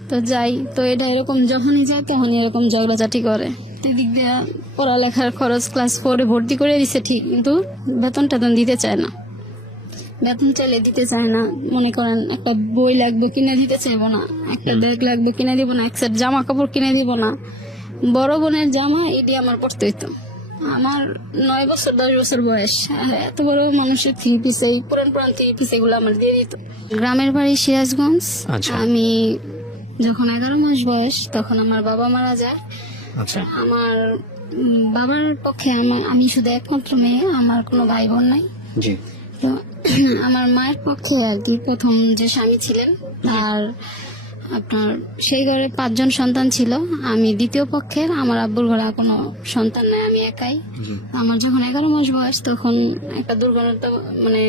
তো যাই, তো এটা এরকম যখনই যাই তখনই এরকম ঝগড়াঝাটি করে। এদিক দিয়ে পড়ালেখার খরচ ক্লাস 4-এ ভর্তি করে দিছে ঠিক, কিন্তু বেতন টেতন দিতে চায় না। বেতন চাইলে দিতে চায় না। মনে করেন একটা বই লাগবে কিনে দিতে চাইবো না, একটা ব্যাগ লাগবে কিনে দিব না, এক সেট জামা কাপড় কিনে দিব না। বড় বোনের জামা এটি আমার পড়তে হইতো। আমার 9 বছর 10 বছর বয়স, এত বড় মানুষের 3 পিস, এই পুরান 3 পিস এগুলো আমার দিয়ে দিত। গ্রামের বাড়ি সিরাজগঞ্জ। আমি যখন 11 মাস বয়স তখন আমার বাবা মারা যায়। আমার বাবার পক্ষে আমি শুধু একমাত্র মেয়ে, আমার কোনো ভাই বোন নাই। তো আমার মায়ের পক্ষে আর কি প্রথম যে স্বামী ছিলেন, আর আপনার সেই ঘরে 5 জন সন্তান ছিল। আমি দ্বিতীয় পক্ষের, আমার আব্বুর ঘরে কোনো সন্তান নাই, আমি একাই। আমার যখন 11 মাস বয়স তখন একটা দুর্ঘটনা, মানে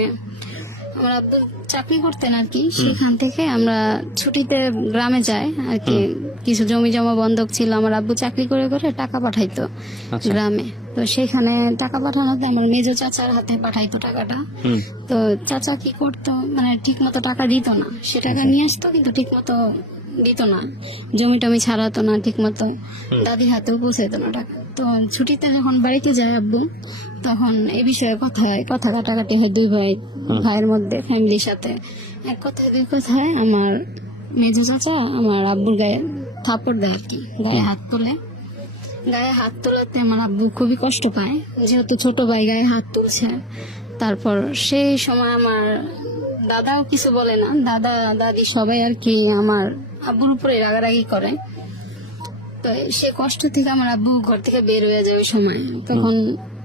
আমার আব্বু চাকরি করতেন আর কি, সেখান থেকে আমরা ছুটিতে গ্রামে যাই আর কি। কিছু জমি জমা বন্ধক ছিল, আমার আব্বু চাকরি করে করে টাকা পাঠাইতো গ্রামে। তো সেখানে টাকা পাঠানোতে আমার মেজো চাচার হাতে পাঠাইতো টাকাটা। তো চাচা কি করতো, মানে ঠিক মতো টাকা দিত না। সে টাকা নিয়ে আসতো কিন্তু ঠিক মতো দিত না, জমি টমি ছাড়াতো না ঠিক মতো, দাদির হাতেও পৌঁছাইতো না টাকা। তো ছুটিতে যখন বাড়িতে যায় আব্বু, তখন এ বিষয়ে কথা কাটাকাটি হয় দুই ভাইয়ের মধ্যে, ফ্যামিলির সাথে। এক কথায় দুই কথায় আমার মেজো চাচা আমার আব্বুর গায়ে থাপড় দেয় আর কি, গায়ে হাত তোলাতে আমার আব্বু খুবই কষ্ট পায়, যেহেতু ছোট ভাই গায়ে হাত তুলছে। তারপর সেই সময় আমার দাদাও কিছু বলে না, দাদা দাদি সবাই আর কি আমার আব্বুর উপরে রাগারাগি করে। তো সে কষ্ট থেকে আমার আব্বু ঘর থেকে বের হয়ে যায় ওই সময়। তখন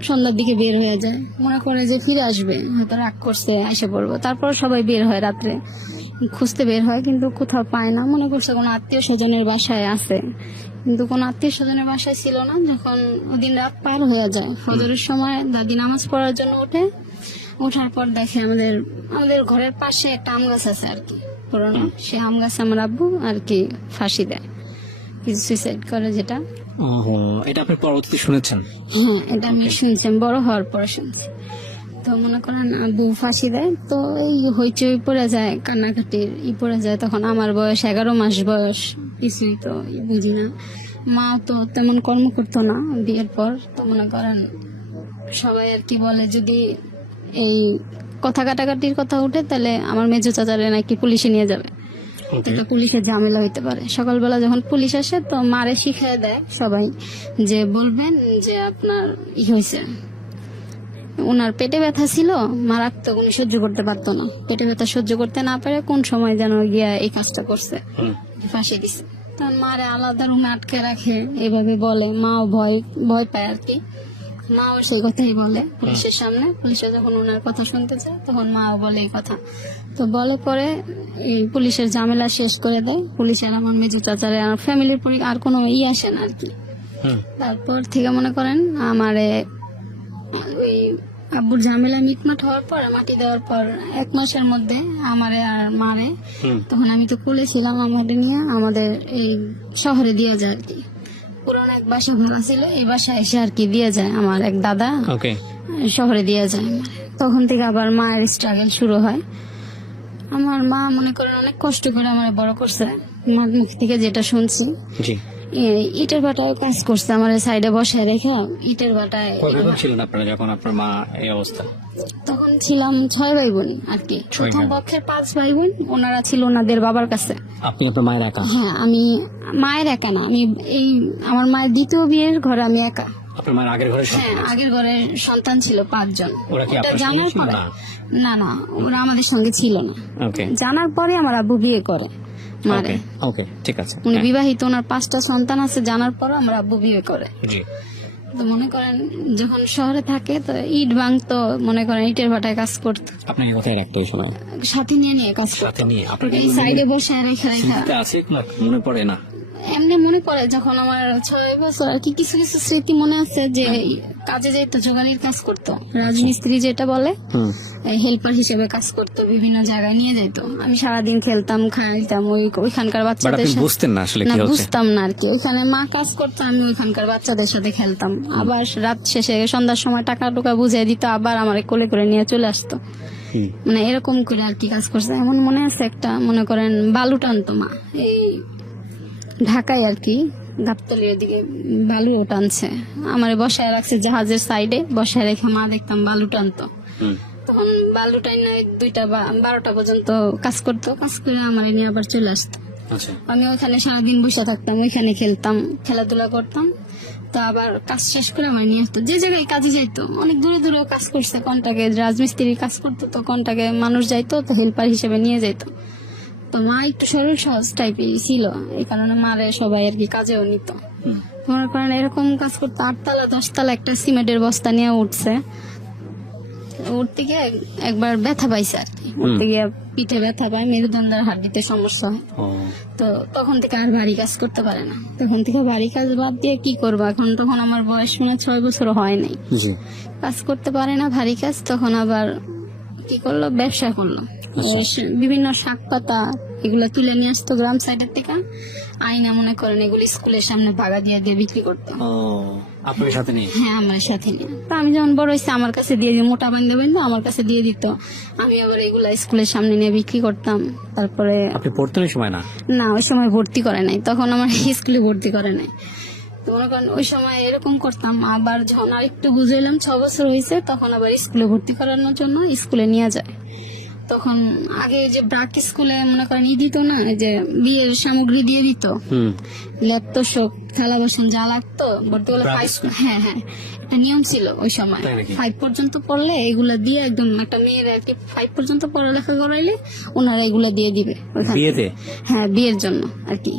সন্ধ্যার দিকে বের হয়ে যায়, মনে করে যে ফিরে আসবে, হয়তো রাগ করছে এসে পড়বো। তারপর সবাই বের হয়, রাত্রে খুঁজতে বের হয়, কিন্তু কোথাও পায় না। মনে করছে কোনো আত্মীয় স্বজনের বাসায় আছে, কিন্তু কোনো আত্মীয় স্বজনের বাসায় ছিল না। যখন ওদিন রাত পার হয়ে যায়, ফজরের সময় দাদি নামাজ পড়ার জন্য ওঠার পর দেখে আমাদের ঘরের পাশে একটা আম গাছ আছে আর কি, পুরোনো। সে আম গাছ আমার আব্বু আর কি ফাঁসি দেয়, কিছু সুইসাইড করে, যেটা এটা আপনি পরবর্তীতে শুনেছেন? হ্যাঁ, এটা আমি শুনছি, বড় হওয়ার পরে শুনছি। তো মনে করেন আব্বু ফাঁসি দেয়, তো এই হইচই পড়ে যায়, কান্নাকাটির পড়ে যায়। তখন আমার বয়স 11 মাস বয়স, কিছুই তো বুঝি না। মা তো তেমন কর্ম করতো না বিয়ের পর। তো মনে করেন সবাই আর কি বলে, যদি এই কথা কাটাকাটির কথা উঠে তাহলে আমার মেজো চাচারে নাকি পুলিশে নিয়ে যাবে, এটা পুলিশের ঝামেলা হইতে পারে। সকালবেলা যখন পুলিশ আসে তো মারে শিখিয়ে দেয় সবাই, যে বলবেন যে আপনার হয়েছে, ওনার পেটে ব্যথা ছিল মারাত্মক, উনি সহ্য করতে পারতো না। পেটে ব্যথা সহ্য করতে না পারে কোন সময় যেন গিয়া এই কাজটা করছে, ফাঁসি দিছে। তার মারে আলাদা রুমে আটকে রাখে, এভাবে বলে। মাও ভয় পায় আর কি, মাও সেই কথাই বলে পুলিশের সামনে। পুলিশে যখন ওনার কথা শুনতে চায় তখন মাও বলে এই কথা। তো বলে পরে এই পুলিশের ঝামেলা শেষ করে দেয়। পুলিশের আমার মেজো চাচারে আর ফ্যামিলির আর কোনো আসে না আর কি। তারপর থেকে মনে করেন আমারে ওই আব্বুর ঝামেলা মিটমাট হওয়ার পর, মাটি দেওয়ার পর 1 মাসের মধ্যে আমারে আর মারে, তখন আমি তো কোলে ছিলাম, আমাদের নিয়ে আমাদের এই শহরে দিয়ে যায় আর কি। পুরোনো এক বাসা ভাড়া ছিল, এই বাসায় এসে আর কি দিয়ে যায় আমার এক দাদা, শহরে দিয়ে যায় আমার। তখন থেকে আবার মায়ের স্ট্রাগল শুরু হয়। আমার মা মনে করেন অনেক কষ্ট করে আমার বড় করছে, মার মুখ থেকে যেটা শুনছি। ইটের ভাটায় কাজ করছে, আমার সাইডে বসায় রেখে ইটের ভাটায়। ছিলেন আপনারা যখন আপনার মা এই অবস্থা? তখন ছিলাম 6 ভাই বোন আর কি। প্রথম পক্ষের 5 ভাই বোন, ওনারা ছিল ওনাদের বাবার কাছে। আপনি আপনার মায়ের একা? হ্যাঁ, আমি মায়ের একা না, আমি আমার মায়ের দ্বিতীয় বিয়ের ঘরে আমি একা। আপনার মায়ের আগের ঘরে? হ্যাঁ, আগের ঘরে সন্তান ছিল 5 জন। ওরা কি আপনার সঙ্গে ছিল না? না, ওরা আমাদের সঙ্গে ছিল না। জানার পরে আমার আব্বু বিয়ে করে মারে। ঠিক আছে, উনি বিবাহিত, ওনার 5টা সন্তান আছে। জানার পর আমার আব্বু বিয়ে করে। তো মনে করেন যখন শহরে থাকে তো ইট ভাঙতো, মনে করেন ইটের ভাটায় কাজ করতো। আপনাকে কোথায় রাখতো ওই সময়? সাথে নিয়ে কাজ করতো, এই সাইডে বসে রেখে মনে পড়ে না? এমনি মনে পড়ে, যখন আমার 6 বছর আর কি, কিছু কিছু স্মৃতি মনে আছে। যে কাজে যেত, জোগাড়ির কাজ করতো, রাজমিস্ত্রি যেটা বলে, হেল্পার হিসেবে কাজ করতো, বিভিন্ন জায়গায় নিয়ে যেত। আমি সারাদিন খেলতাম, খাইতাম ওইখানকার বাচ্চাদের সাথে। বুঝতেন না আসলে কি হচ্ছে? বুঝতাম না আর কি। ওইখানে মা কাজ করতো, আমি ওইখানকার বাচ্চাদের সাথে খেলতাম। আবার রাত শেষে সন্ধ্যার সময় টাকা টুকা বুঝিয়ে দিত, আবার আমার কোলে করে নিয়ে চলে আসতো। মানে এরকম করে আর কি কাজ করছে। এমন মনে আছে একটা, মনে করেন বালু টানতো মা, এই ঢাকায় আর কি গাবতলির ওদিকে বালু টানছে, আমার বসায় রাখছে জাহাজের সাইডে, বসায় রেখে মা দেখতাম বালু টানতো। হুম। তখন বালু টাইনে 2টা বা 12টা পর্যন্ত কাজ করতো, কাজ করে আমার নিয়ে আবার চলে আসতো। আচ্ছা। আমি ওখানে সারাদিন বসে থাকতাম, ওইখানে খেলতাম, খেলাধুলা করতাম। তো আবার কাজ শেষ করে আমার নিয়ে আসতো, যে জায়গায় কাজে যাইতো, অনেক দূরে দূরেও কাজ করছে, কন্টাকে রাজমিস্ত্রির কাজ করতো, তো কন্টাকে মানুষ যাইতো, তো হেল্পার হিসেবে নিয়ে যাইতো। তো মা একটু সরল সহজ টাইপের ছিল, এই কারণে মারে সবাই আর কি কাজেও নিত। মনে করেন এরকম কাজ করতো, 8তলা 10তলা একটা সিমেন্টের বস্তা নিয়ে উঠছে, উঠতে গিয়ে একবার ব্যথা পাইছে আর কি, উঠতে গিয়ে পিঠে ব্যথা পায়, মেরুদণ্ডের হাড্ডিতে সমস্যা হয়। ও, তো তখন থেকে আর ভারী কাজ করতে পারে না, তখন থেকে ভারী কাজ বাদ দিয়ে কি করবো এখন, তখন আমার বয়স 6 বছর হয় নাই, জি। কাজ করতে পারে না ভারী কাজ, তখন আবার কি করলো, ব্যবসা করলো। বিভিন্ন শাক পাতা এগুলো তুলে নিয়ে আসতো গ্রাম সাইডের থেকে, আইনা মনে করেন এগুলি স্কুলের সামনে ভাগা দিয়ে দিয়ে বিক্রি করতো। ও, আপনার সাথে নেই? হ্যাঁ, আমার সাথে নিয়ে। তো আমি যখন বড় হয়েছি আমার কাছে দিয়ে দিত, মোটা বান্ধে বান্ধে আমার কাছে দিয়ে দিত, আমি আবার এগুলা স্কুলের সামনে নিয়ে বিক্রি করতাম। তারপরে আপনি পড়তেন ওই সময়? না, না, ওই সময় ভর্তি করে নাই, তখন আমার স্কুলে ভর্তি করে নাই। তো মনে করেন ওই সময় এরকম করতাম, আবার যখন আর একটু বুঝাইলাম 6 বছর হয়েছে, তখন আবার স্কুলে ভর্তি করানোর জন্য স্কুলে নিয়ে যায়। তখন আগে ওই যে ব্রাক স্কুলে মনে করেন দিত না, এই যে বিয়ের সামগ্রী দিয়ে দিত, হুম, ল্যাপ তোষক থালা বাসন যা লাগতো ভর্তি হলে ব্রাক 5, হ্যাঁ হ্যাঁ, একটা নিয়ম ছিল ওই সময়। তাই নাকি? 5 পর্যন্ত পড়লে এগুলা দিয়ে একদম একটা মেয়ের আর কি 5 পর্যন্ত পড়ালেখা করাইলে ওনারা এগুলা দিয়ে দিবে ওইখানে। বিয়েতে? হ্যাঁ, বিয়ের জন্য আর কি।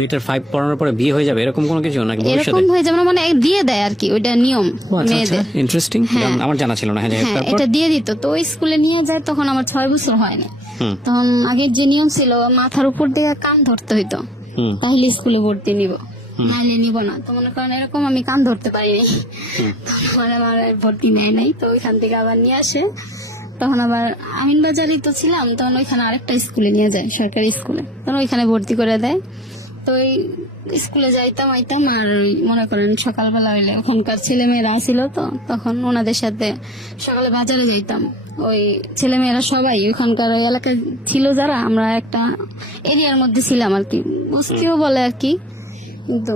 মিটার 5 পড়ানোর পরে বিয়ে হয়ে যাবে এরকম কোনো কিছু নাকি ভবিষ্যতে? এরকম হয়ে যাবে না, মানে দিয়ে দেয় আর কি, ওইটা নিয়ম মেয়েদের। ইন্টারেস্টিং, হ্যাঁ। আমার জানা ছিল না। হ্যাঁ, হ্যাঁ, তারপর? এটা দিয়ে দিত। তো ওই স্কুলে নিয়ে যায়, তখন আমার 6 বছর হয়নি। হুম, তখন আগের যে নিয়ম ছিল, মাথার উপর দিয়ে কান ধরতে হইতো, হুম, তাহলে স্কুলে ভর্তি নিব, নাইলে নিব না। তো মনে করেন এরকম আমি কান ধরতে পারিনি, তখন আমার আর ভর্তি নেয় নাই। তো ওইখান থেকে আবার নিয়ে আসে, তখন আবার আমিনবাজারই তো ছিলাম, তখন ওইখানে আরেকটা স্কুলে নিয়ে যায়, সরকারি স্কুলে, তখন ওইখানে ভর্তি করে দেয়। তো ওই স্কুলে যাইতাম আইতাম, আর ওই মনে করেন সকালবেলা হইলে ওখানকার ছেলেমেয়েরা ছিল, তো তখন ওনাদের সাথে সকালে বাজারে যাইতাম। ওই ছেলেমেয়েরা সবাই ওখানকার ওই এলাকায় ছিল যারা, আমরা একটা এরিয়ার মধ্যে ছিলাম আর কি, বস্তিও বলে আর কি। কিন্তু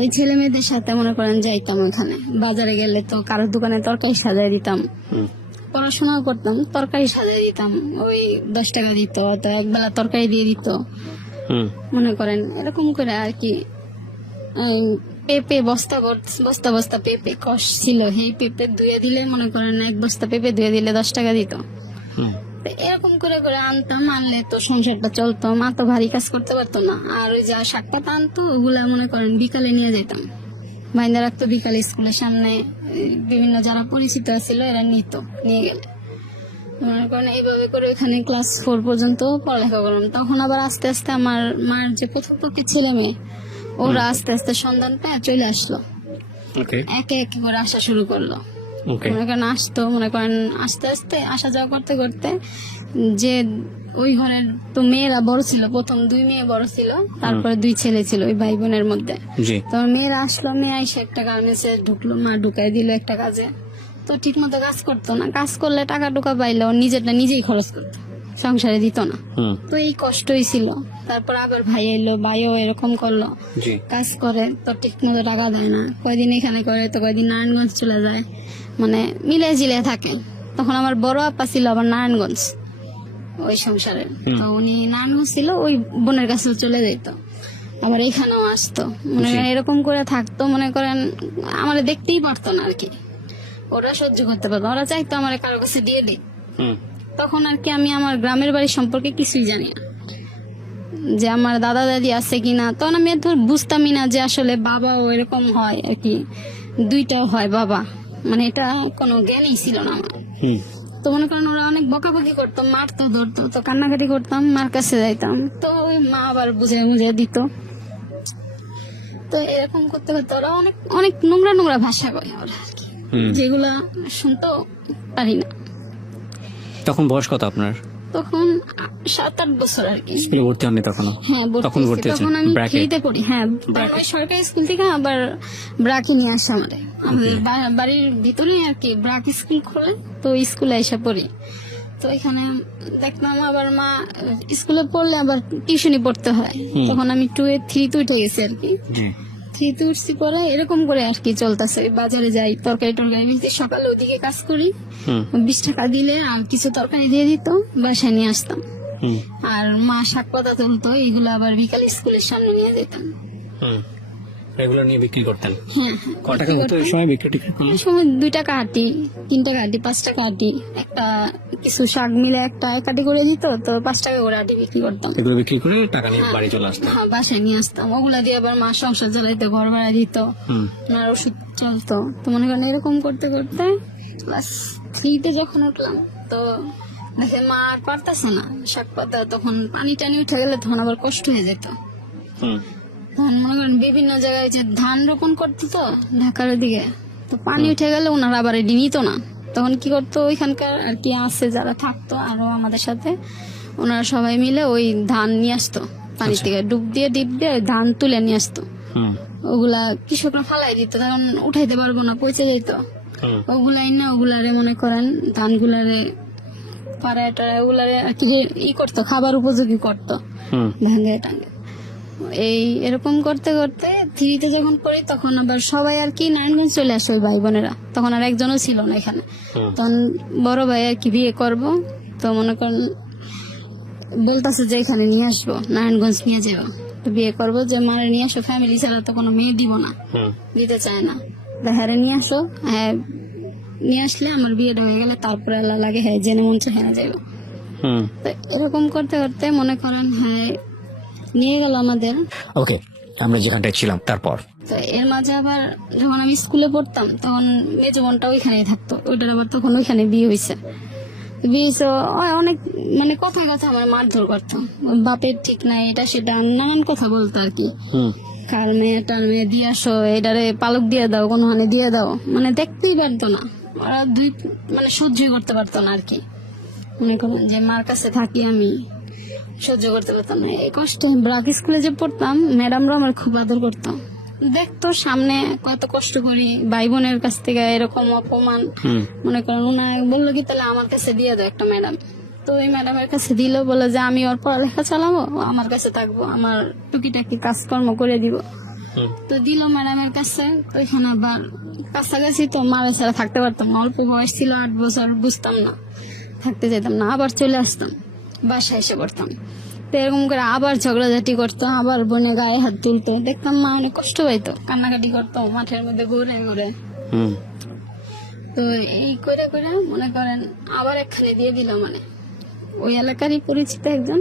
ওই ছেলে মেয়েদের সাথে মনে করেন যাইতাম ওখানে, বাজারে গেলে তো কারোর দোকানে তরকারি সাজাই দিতাম, হুম, পড়াশোনাও করতাম, তরকারি সাজাই দিতাম, ওই 10 টাকা দিত, তো একবেলা তরকারি দিয়ে দিত। হুম, মনে করেন এরকম করে আর কি। পেঁপে বস্তা বস্তা বস্তা পেঁপে কষ ছিল, সেই পেঁপে ধুয়ে দিলে মনে করেন 1 বস্তা পেঁপে ধুয়ে দিলে 10 টাকা দিত। হুম, তো এরকম করে করে আনতাম, আনলে তো সংসারটা চলতো, মা তো ভারী কাজ করতে পারতো না। আর ওই যা শাক পাতা আনতো ওগুলা মনে করেন বিকালে নিয়ে যেতাম, বাইন্দা রাখতো বিকালে স্কুলের সামনে, বিভিন্ন যারা পরিচিত ছিল এরা নিত, নিয়ে গেলে মনে করেন এইভাবে করে ওখানে ক্লাস 4 পর্যন্ত পড়ালেখা করলাম। তখন আবার আস্তে আস্তে আমার মার যে প্রথম ছেলে মেয়ে, ওরা আস্তে আস্তে সন্ধান পেয়ে চলে আসলো, ওকে, একে একে করে আসা শুরু করলো। ওকে, মনে করেন আসতো, মনে করেন আস্তে আস্তে আসা যাওয়া করতে করতে, যে ওই ঘরের তো মেয়েরা বড় ছিল, প্রথম 2 মেয়ে বড় ছিল, তারপরে 2 ছেলে ছিল ওই ভাই বোনের মধ্যে। জি, তো মেয়েরা আসলো, মেয়ে এসে একটা গার্মেন্টসে ঢুকলো, মা ঢুকাই দিল একটা কাজে। তো ঠিক মতো কাজ করতো না, কাজ করলে টাকা টুকা পাইলে ও নিজেরটা নিজেই খরচ করতো, সংসারে দিত না। হুম, তো এই কষ্টই ছিল। তারপর আবার ভাই এলো, ভাইও এরকম করলো, জি, কাজ করে তো ঠিক মতো টাকা দেয় না, কয়দিন এখানে করে তো কয়দিন নারায়ণগঞ্জ চলে যায়, মানে মিলে জিলে থাকে। তখন আমার বড় আপা ছিল আবার নারায়ণগঞ্জ ওই সংসারে, তো উনি নারায়ণগঞ্জ ছিল, ওই বোনের কাছেও চলে যেত, আবার এখানেও আসতো, মনে করেন এরকম করে থাকতো। মনে করেন আমার দেখতেই পারতো না আর কি, ওরা সহ্য করতে পারতো, ওরা চাইতো আমার কারো কাছে দিয়ে দিই। হুম, তখন আর কি আমি আমার গ্রামের বাড়ি সম্পর্কে কিছুই জানি না, যে আমার দাদা দাদি আছে কিনা, তখন আমি এত বুঝতামই না যে আসলে বাবাও এরকম হয় আর কি, 2টা হয় বাবা, মানে এটা কোনো জ্ঞানই ছিল না আমার। হুম, তো মনে করেন ওরা অনেক বকাবকি করতো, মারতো ধরতো, তো কান্নাকাটি করতাম, মার কাছে যাইতাম, তো ওই মা আবার বুঝে বুঝে দিত। তো এরকম করতে করতে ওরা অনেক অনেক নোংরা নোংরা ভাষা কয় ওরা আর কি, হুম। যেগুলা শুনতেও পারি না। তখন বয়স কত আপনার? তখন 7-8 বছর আর কি। স্কুলে ভর্তি হননি তখনও? হ্যাঁ, তখন ভর্তি ভর্তি হয়েছি। তখন হয়েছেন আমি ব্র্যাকে? ফ্রিতে পড়ি। হ্যাঁ, ওই সরকারি স্কুল থেকে আবার ব্রাকে নিয়ে আসা আমাদের বাড়ির ভিতরে আর কি, ব্রাক স্কুল খোলে, তো ওই স্কুলে এসে পড়ি। তো এখানে দেখলাম আবার মা স্কুলে পড়লে আবার টিউশনি পড়তে হয়। তখন আমি 2-3 উঠে গেছি আর কি। জি 3 উঠছি পরে এরকম করে আর কি চলতেছে। বাজারে যাই, তরকারি টরকারি বেশি, সকালে ওদিকে কাজ করি, হুম 20 টাকা দিলে আর কিছু তরকারি দিয়ে দিত, বাসায় নিয়ে আসতাম। হুম আর মা শাক পাতা তুলতো, এগুলো আবার বিকাল স্কুলের সামনে নিয়ে যেতাম। হুম এগুলো নিয়ে বিক্রি করতেন? হ্যাঁ ক টাকা হতো এই সময় বিক্রি টিক্রি করলে? এই সময় 2 টাকা আটি, 3 টাকা আটি, 5 টাকা আটি, একটা কিছু শাক মিলে একটা এক আটি করে দিত, তো 5 টাকা করে আটি বিক্রি করতাম। এগুলো বিক্রি করে টাকা নিয়ে বাড়ি চলে আসতেন? হ্যাঁ, বাসায় নিয়ে আসতাম। ওগুলা দিয়ে আবার মা সংসার চালাইতো, ঘর ভাড়া দিত, হুম আর ওষুধ চলতো। তো মনে করেন এরকম করতে করতে ক্লাস 3 যখন উঠলাম, তো দেখে মা আর পারতেছে না শাক পাতা, তখন পানি টানি উঠে গেলে তখন আবার কষ্ট হয়ে যেত। হুম তখন মনে করেন বিভিন্ন জায়গায় যে ধান রোপণ করতো তো ঢাকার দিকে, তো পানি উঠে গেলে ওনারা আবার এটি নিত না। তখন কি করতো, ওইখানকার আর কি আছে যারা থাকতো আরো আমাদের সাথে, ওনারা সবাই মিলে ওই ধান নিয়ে আসতো পানি থেকে, ডিপ দিয়ে ধান তুলে নিয়ে আসতো। হুম ওগুলা কৃষকরা ফালাই দিত, তখন উঠাইতে পারবো না, পচে যেত। হুম ওগুলাই না, ওগুলারে মনে করেন ধানগুলারে পাড়ায় টাড়ায় ওগুলারে আর কি ই করতো, খাবার উপযোগী করতো হুম ভাঙে টাঙ্গে। এই এরকম করতে করতে 3 যখন পড়ি, তখন আবার সবাই আর কি নারায়ণগঞ্জ চলে আসে, ওই ভাই বোনেরা। তখন আর একজনও ছিল না এখানে। হুম তখন বড় ভাই আর কি বিয়ে করব, তো মনে করেন বলতেছে যে এখানে নিয়ে আসবো, নারায়ণগঞ্জ নিয়ে যাবো, তো বিয়ে করবো, যে মারে নিয়ে আসো, ফ্যামিলি ছাড়া তো কোনো মেয়ে দিব না, হুম দিতে চায় না, হ্যাঁ নিয়ে আসো, হ্যাঁ নিয়ে আসলে আমার বিয়েটা হয়ে গেলে তারপরে আল্লাহ লাগে হ্যাঁ জেনে মন চায় হ্যাঁ যাবো। হুম তো এরকম করতে করতে মনে করেন হ্যাঁ নিয়ে গেল আমাদের। ওকে, আমরা যেখানটায় ছিলাম তারপর? তো এর মাঝে আবার যখন আমি স্কুলে পড়তাম, তখন মেজো বোনটা ওইখানেই থাকতো, ওইটার আবার তখন ওইখানে বিয়ে হয়েছে। বিয়ে হয়েছে, অনেক মানে কথায় কথা আমার মারধর করতো, বাপের ঠিক নাই, এটা সেটা নানান কথা বলতো আর কি। হুম কার মেয়ে টার মেয়ে দিয়ে আসো, এটারে পালক দিয়ে দাও, কোনো হানে দিয়ে দাও, মানে দেখতেই পারতো না ওরা, মানে সহ্যই করতে পারতো না আর কি। মনে করেন যে মার কাছে থাকি আমি, সহ্য করতে পারতাম না এই কষ্ট। ব্রাক স্কুলে যে পড়তাম, ম্যাডামরা আমার খুব আদর করতো, দেখতো সামনে কত কষ্ট করি, ভাই বোনের কাছ থেকে এরকম অপমান। হুম মনে করেন ওনা বললো কি তাহলে আমার কাছে দিয়ে দাও একটা ম্যাডাম, তো ওই ম্যাডামের কাছে দিল, বলে যে আমি ওর পড়ালেখা চালাবো, ও আমার কাছে থাকবো, আমার টুকিটাকি কাজকর্ম করে দিব। হুম তো দিল ম্যাডামের কাছে, তো ওইখানে আবার কাছাকাছি, তো মারা ছাড়া থাকতে পারতাম না, অল্প বয়স ছিল 8 বছর, বুঝতাম না, থাকতে যেতাম না, আবার চলে আসতাম, বাসায় এসে পড়তাম। তো এরকম করে আবার ঝগড়াঝাটি করতো, আবার বোনে গায়ে হাত তুলতো, দেখতাম মা অনেক কষ্ট পাইতো, কান্নাকাটি করতো, মাঠের মধ্যে ঘুরে ঘুরে। হুম তো এই করে করে মনে করেন আবার একখানে দিয়ে দিল, মানে ওই এলাকারই পরিচিত একজন,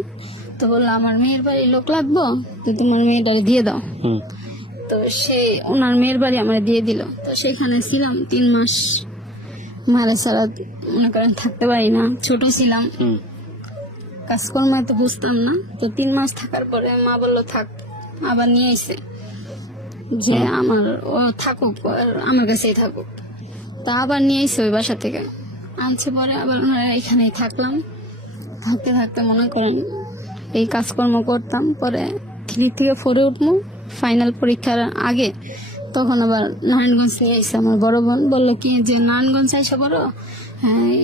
তো বললো আমার মেয়ের বাড়ি লোক লাগবো, তো তোমার মেয়েটাকে দিয়ে দাও। হুম তো সে ওনার মেয়ের বাড়ি আমার দিয়ে দিল। তো সেখানে ছিলাম 3 মাস, মারা ছাড়া মনে করেন থাকতে পারি না, ছোট ছিলাম, হুম কাজকর্ম এত বুঝতাম না। তো 3 মাস থাকার পরে মা বললো থাক, আবার নিয়ে এসে যে আমার ও থাকুক, আর আমার কাছেই থাকুক। তা আবার নিয়ে এসে ওই বাসা থেকে আনছে, পরে আবার ওনারা এখানেই থাকলাম। থাকতে থাকতে মনে করেন এই কাজকর্ম করতাম। পরে 3 থেকে 4 উঠবো, ফাইনাল পরীক্ষার আগে, তখন আবার নারায়ণগঞ্জ নিয়ে এসে আমার বড় বোন বললো কি যে নারায়ণগঞ্জ এসে বড়, হ্যাঁ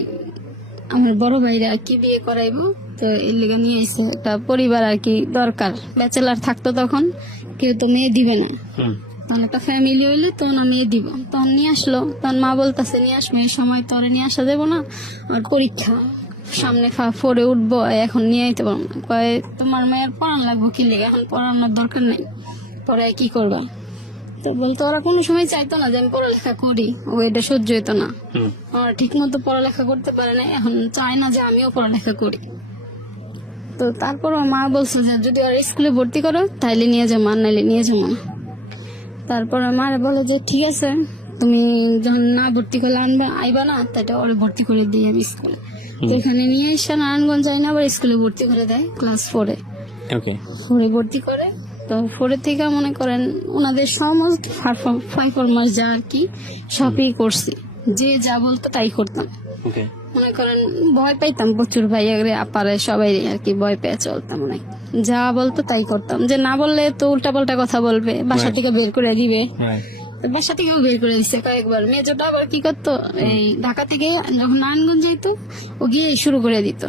আমার বড় ভাইরা আর কি বিয়ে করাইবো, তো এর লেগে নিয়ে এসে একটা পরিবার আর কি দরকার, ব্যাচেলার থাকতো তখন, কেউ তো মেয়ে দিবে না, হুম তখন একটা ফ্যামিলি হইলে তখন আমি দিব। তখন নিয়ে আসলো, তখন মা বলতেছে নিয়ে আসবো, এই সময় তোরে নিয়ে আসা যাবো না, আর পরীক্ষা সামনে 4 উঠবো, এখন নিয়ে আইতে পারবো না। কয় তোমার মেয়ের পড়ান লাগবো কি লেগে, এখন পড়ানোর দরকার নেই, পরে কি করবা। তো বলতো ওরা কোনো সময় চাইতো না যে আমি পড়ালেখা করি, ও এটা সহ্য হইতো না, হুম ওরা ঠিক মতো পড়ালেখা করতে পারে না, এখন চায় না যে আমিও পড়ালেখা করি। তো তারপর ওর মা বলছে যে যদি আর স্কুলে ভর্তি করো তাইলে নিয়ে যাবো, আর নাইলে নিয়ে যাবো না। তারপর মারে বলে যে ঠিক আছে, তুমি যখন না ভর্তি করলে আনবা আইবা না, তাইটা ওরে ভর্তি করে দিই আমি স্কুলে। তো এখানে নিয়ে এসে নারায়ণগঞ্জ যাই না, আবার স্কুলে ভর্তি করে দেয় ক্লাস 4-এ। ওকে 4-এ ভর্তি করে, তো 4-এ থেকে মনে করেন ওনাদের সমস্ত পারফরমেন্স যা আর কি সবই করছি, যে যা বলতো তাই করতাম। ওকে মনে করেন ভয় পাইতাম প্রচুর, ভাইয়ারে আপারে সবাই আর কি ভয় পেয়ে চলতাম, অনেক যা বলতো তাই করতাম, যে না বললে তো উল্টা পাল্টা কথা বলবে, বাসা থেকে বের করে দিবে, রাইট তো বাসা থেকেও বের করে দিচ্ছে কয়েকবার। মেজোটা আবার কি করতো, এই ঢাকা থেকে যখন নারায়ণগঞ্জ যাইতো ও গিয়ে শুরু করে দিত।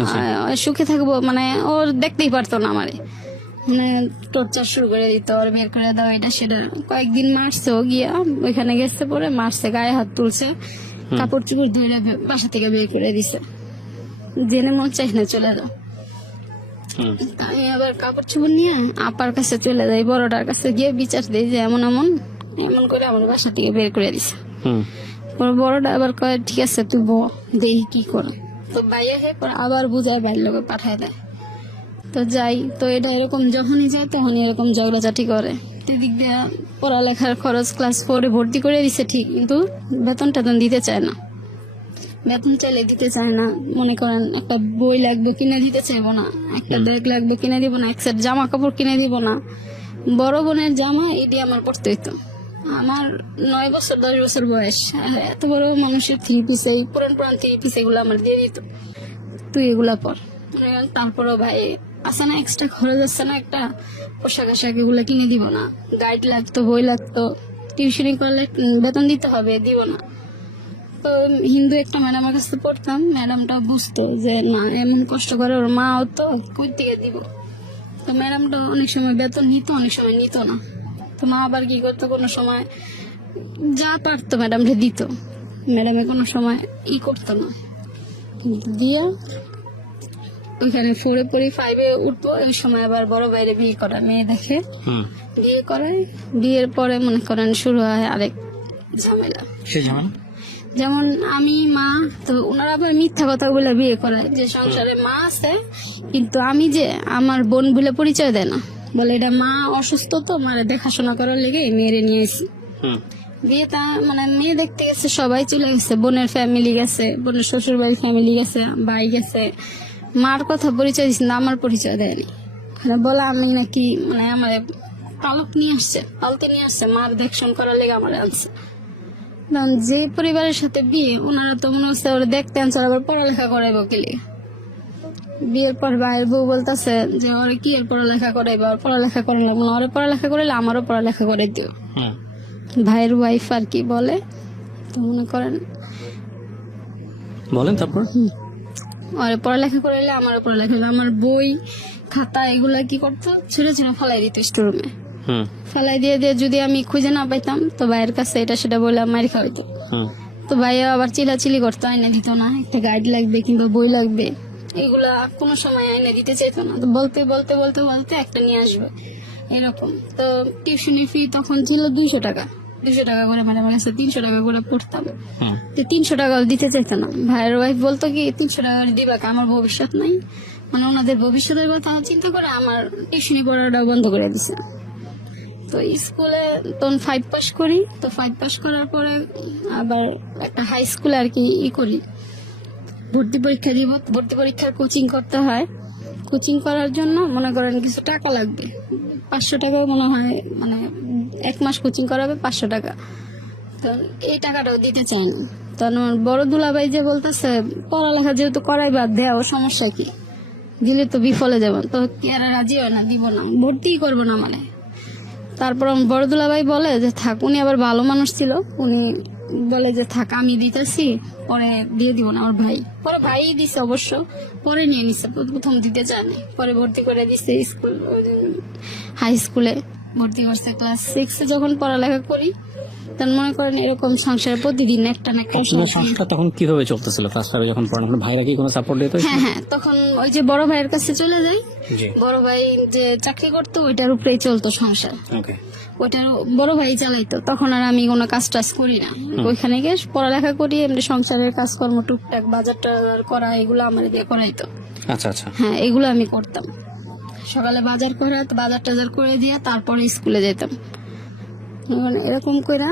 আচ্ছা। সুখে থাকবো মানে ওর দেখতেই পারতো না আমারে, মানে টর্চার শুরু করে দিত, ওর বের করে দাও এটা সেটা। কয়েকদিন মারছে ও গিয়া, ওইখানে গেছে পরে মারছে, গায়ে হাত তুলছে, কাপড় চোপড় ধরে বাসা থেকে বের করে দিছে, জেনে মন চাই না চলে যাও। হুম। আমি আবার কাপড় চোপড় নিয়ে আপার কাছে চলে যাই, বড়টার কাছে গিয়ে বিচার দিই যে এমন এমন এমন করে আমার বাসা থেকে বের করে দিছে। হুম। পরে বড়টা আবার কয় ঠিক আছে তুই দেখি কি করে, তো বাইরে হয়ে পরে আবার বুঝায় বাইরের লোকে পাঠায় দেয়। তো যাই, তো এটা এরকম যখনই যায় তখনই এরকম ঝগড়াঝাটি করে। এদিক দিয়ে পড়ালেখার খরচ ক্লাস 4-এ ভর্তি করে দিছে ঠিক, কিন্তু বেতন টেতন দিতে চায় না। বেতন চাইলে দিতে চায় না, মনে করেন একটা বই লাগবে কিনে দিতে চাইবো না, একটা ব্যাগ লাগবে কিনে দিব না, এক সেট জামা কাপড় কিনে দিব না। বড় বোনের জামা এটি আমার পড়তে হইতো, আমার 9 বছর 10 বছর বয়স, এত বড় মানুষের 3 পিস, এই পুরান 3 পিস এগুলো আমার দিয়ে দিত, তুই এগুলা পর। তারপরেও ভাই আছে না, এক্সট্রা খরচ আছে না, একটা পোশাক আশাক এগুলো কিনে দিব না, গাইড লাগতো, বই লাগতো, টিউশনি করলে বেতন দিতে হবে, দিব না। তো হিন্দু একটা ম্যাডামের কাছে পড়তাম, ম্যাডামটা বুঝতো যে না এমন কষ্ট করে ওর মাও তো কই থেকে দিব। তো ম্যাডামটা অনেক সময় বেতন নিত, অনেক সময় নিত না। তো মা আবার কি করতো, কোনো সময় যা পারতো ম্যাডামটা দিত, ম্যাডামে কোনো সময় করতো না, দিয়া ওইখানে 4-এ পড়ি, 5-এ উঠবো, ওই সময় আবার বড় বাইরে বিয়ে করা মেয়ে দেখে হুম। বিয়ে করায়। বিয়ের পরে মনে করেন শুরু হয় আরেক ঝামেলা। সে ঝামেলা? যেমন আমি মা, তো ওনারা আবার মিথ্যা কথা বলে বিয়ে করায় যে সংসারে মা আছে, কিন্তু আমি যে আমার বোন বলে পরিচয় দেয় না, বলে এটা মা অসুস্থ তো মারে দেখাশোনা করার লেগে মেয়েরে নিয়ে এসি। হুম। বিয়েটা মানে মেয়ে দেখতে গেছে, সবাই চলে গেছে, বোনের ফ্যামিলি গেছে, বোনের শ্বশুর বাড়ির ফ্যামিলি গেছে, ভাই গেছে, মার কথা পরিচয় দিচ্ছে না, আমার পরিচয় দেয়নি। মানে বলা আমি নাকি মানে আমার পালক নিয়ে আসছে, পালতে নিয়ে আসছে, মার দেখশন করার লেগে আমার আনছে। কারণ যে পরিবারের সাথে বিয়ে, ওনারা তো মনে হচ্ছে ওরা দেখতে আনছে, আবার পড়ালেখা করাইবো কি লিগে। বিয়ের পর ভাইয়ের বউ বলতেছে যে ওরা কি আর পড়ালেখা করাইবো, আর পড়ালেখা করেন লাগবে না, ওরা পড়ালেখা করলে আমারও পড়ালেখা করে দিও। হুম। ভাইয়ের ওয়াইফ আর কি বলে, তো মনে করেন বলেন তারপর। ওরা পড়ালেখা করাইলে আমারও পড়ালেখা হইলো। আমার বই খাতা এগুলা কি করতো, ছেড়ে ছেড়ে ফেলাই দিত স্টোরুমে, হুম। ফেলাই দিয়ে দিয়ে যদি আমি খুঁজে না পাইতাম তো ভাইয়ের কাছে এটা সেটা বলে মার খাওয়াইতো। হুম। তো ভাইয়া আবার চিলাচিলি করতো, আইনা দিত না, একটা গাইড লাগবে কিংবা বই লাগবে, এগুলা কোনো সময় আইনা দিতে চাইতো না। তো বলতে বলতে বলতে বলতে একটা নিয়ে আসবে এরকম। তো টিউশনি ফি তখন ছিল 200 টাকা, 200 টাকা করে ম্যাডামের কাছে 300 টাকা করে পড়তাম। হুম। তো 300 টাকাও দিতে চাইতো না। ভাইয়ের ওয়াইফ বলতো কি 300 টাকা করে দিবা, আমার ভবিষ্যৎ নাই, মানে ওনাদের ভবিষ্যতের কথা চিন্তা করে আমার টিউশনি পড়াটাও বন্ধ করে দিছে। তো স্কুলে তখন 5 পাস করি, তো 5 পাস করার পরে আবার একটা হাই স্কুলে আর কি করি, ভর্তি পরীক্ষা দিব। ভর্তি পরীক্ষার কোচিং করতে হয়, কোচিং করার জন্য মনে করেন কিছু টাকা লাগবে, 500 টাকাও মনে হয়, মানে 1 মাস কোচিং করাবে 500 টাকা। তো এই টাকাটাও দিতে চাইনি। তখন আমার বড় দুলাভাই যে বলতেছে পড়ালেখা যেহেতু করাইবা দেও, সমস্যা কি, দিলে তো বিফলে যাবেন, তো কি আর রাজি হয় না, দিব না, ভর্তি করবো না মানে। তারপর আমার বড় দুলাভাই বলে যে থাক, উনি আবার ভালো মানুষ ছিল, উনি বলে যে থাক আমি দিতেছি, পরে দিয়ে দিব না। আমার ভাই পরে ভাই দিছে অবশ্য, পরে নিয়ে নিছে, প্রথম দিতে চায়নি, পরে ভর্তি করে দিছে স্কুল, হাই স্কুলে ভর্তি করছে। ক্লাস 6-এ যখন পড়ালেখা করি তখন মনে করেন এরকম সংসারে প্রতিদিন একটা না একটা আপনার সমস্যা। সংসারটা তখন কিভাবে চলতেছিল ক্লাস 5-এ যখন পড়েন? আপনার ভাইরা কি কোনো সাপোর্ট দিত? হ্যাঁ হ্যাঁ, তখন ওই যে বড় ভাইয়ের কাছে চলে যাই, জি। বড় ভাই যে চাকরি করতো ওইটার উপরেই চলতো সংসার, ওকে। ওইটার বড় ভাই চালাইতো। তখন আর আমি কোনো কাজ টাজ করি না, ওইখানে গিয়ে পড়ালেখা করি, এমনি সংসারের কাজকর্ম টুকটাক বাজার টাজার করা এগুলো আমার দিয়ে করাইতো। আচ্ছা আচ্ছা। হ্যাঁ, এগুলো আমি করতাম, সকালে বাজার করা, বাজার টাজার করে দিয়ে তারপরে স্কুলে যেতাম। মানে এরকম করে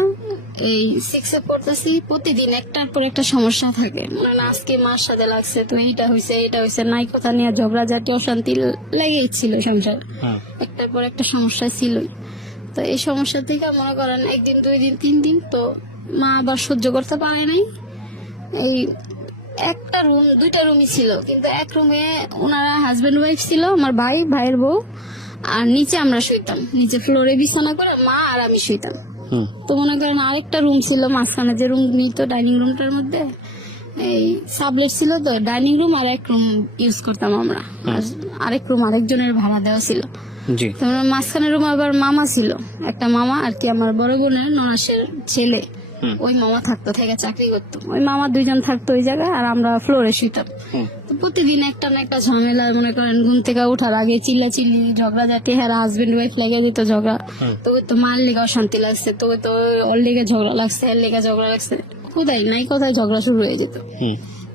এই 6-এ পড়তেছি, প্রতিদিন একটার পর একটা সমস্যা থাকে, মানে আজকে মার সাথে লাগছে, তো এইটা হয়েছে এইটা হয়েছে, নাই কথা নিয়ে ঝগড়া জাতীয় অশান্তি লেগেই ছিল সংসার, হুম। একটার পর একটা সমস্যা ছিলই। তো এই সমস্যা থেকে মনে করেন 1 দিন 2 দিন 3 দিন তো মা আবার সহ্য করতে পারে নাই। এই একটা রুম 2টা রুমই ছিল, কিন্তু এক রুমে ওনারা হাজবেন্ড ওয়াইফ ছিল, আমার ভাই ভাইয়ের বউ, আর নিচে আমরা শুইতাম, নিচে ফ্লোরে বিছানা করে মা আর আমি শুইতাম। হুম তো মনে করেন আরেকটা রুম ছিল মাঝখানে, যে রুম নিত ডাইনিং রুমটার মধ্যে এই সাবলেট ছিল, তো ডাইনিং রুম আর এক রুম ইউজ করতাম আমরা, আর আরেক রুম আরেকজনের ভাড়া দেওয়া ছিল। জি তো মাঝখানের রুম আবার মামা ছিল, একটা মামা আর কি আমার বড় বোনের ননাসের ছেলে, ওই মামা থাকতো, থেকে চাকরি করতো, ওই মামা দুইজন থাকতো ওই জায়গায়, আর আমরা ফ্লোরে শুইতাম। তো প্রতিদিন একটা না একটা ঝামেলা, মনে করেন ঘুম থেকে ওঠার আগে চিল্লাচিল্লি ঝগড়াঝাটি, হ্যাঁ হাজবেন্ড ওয়াইফ লেগে দিত ঝগড়া, তো ওই তো মার লেগে অশান্তি লাগছে, তো ওই তো ওর লেগে ঝগড়া লাগছে, এর লেগে ঝগড়া লাগছে, কোথায় নাই কোথায় ঝগড়া শুরু হয়ে যেত।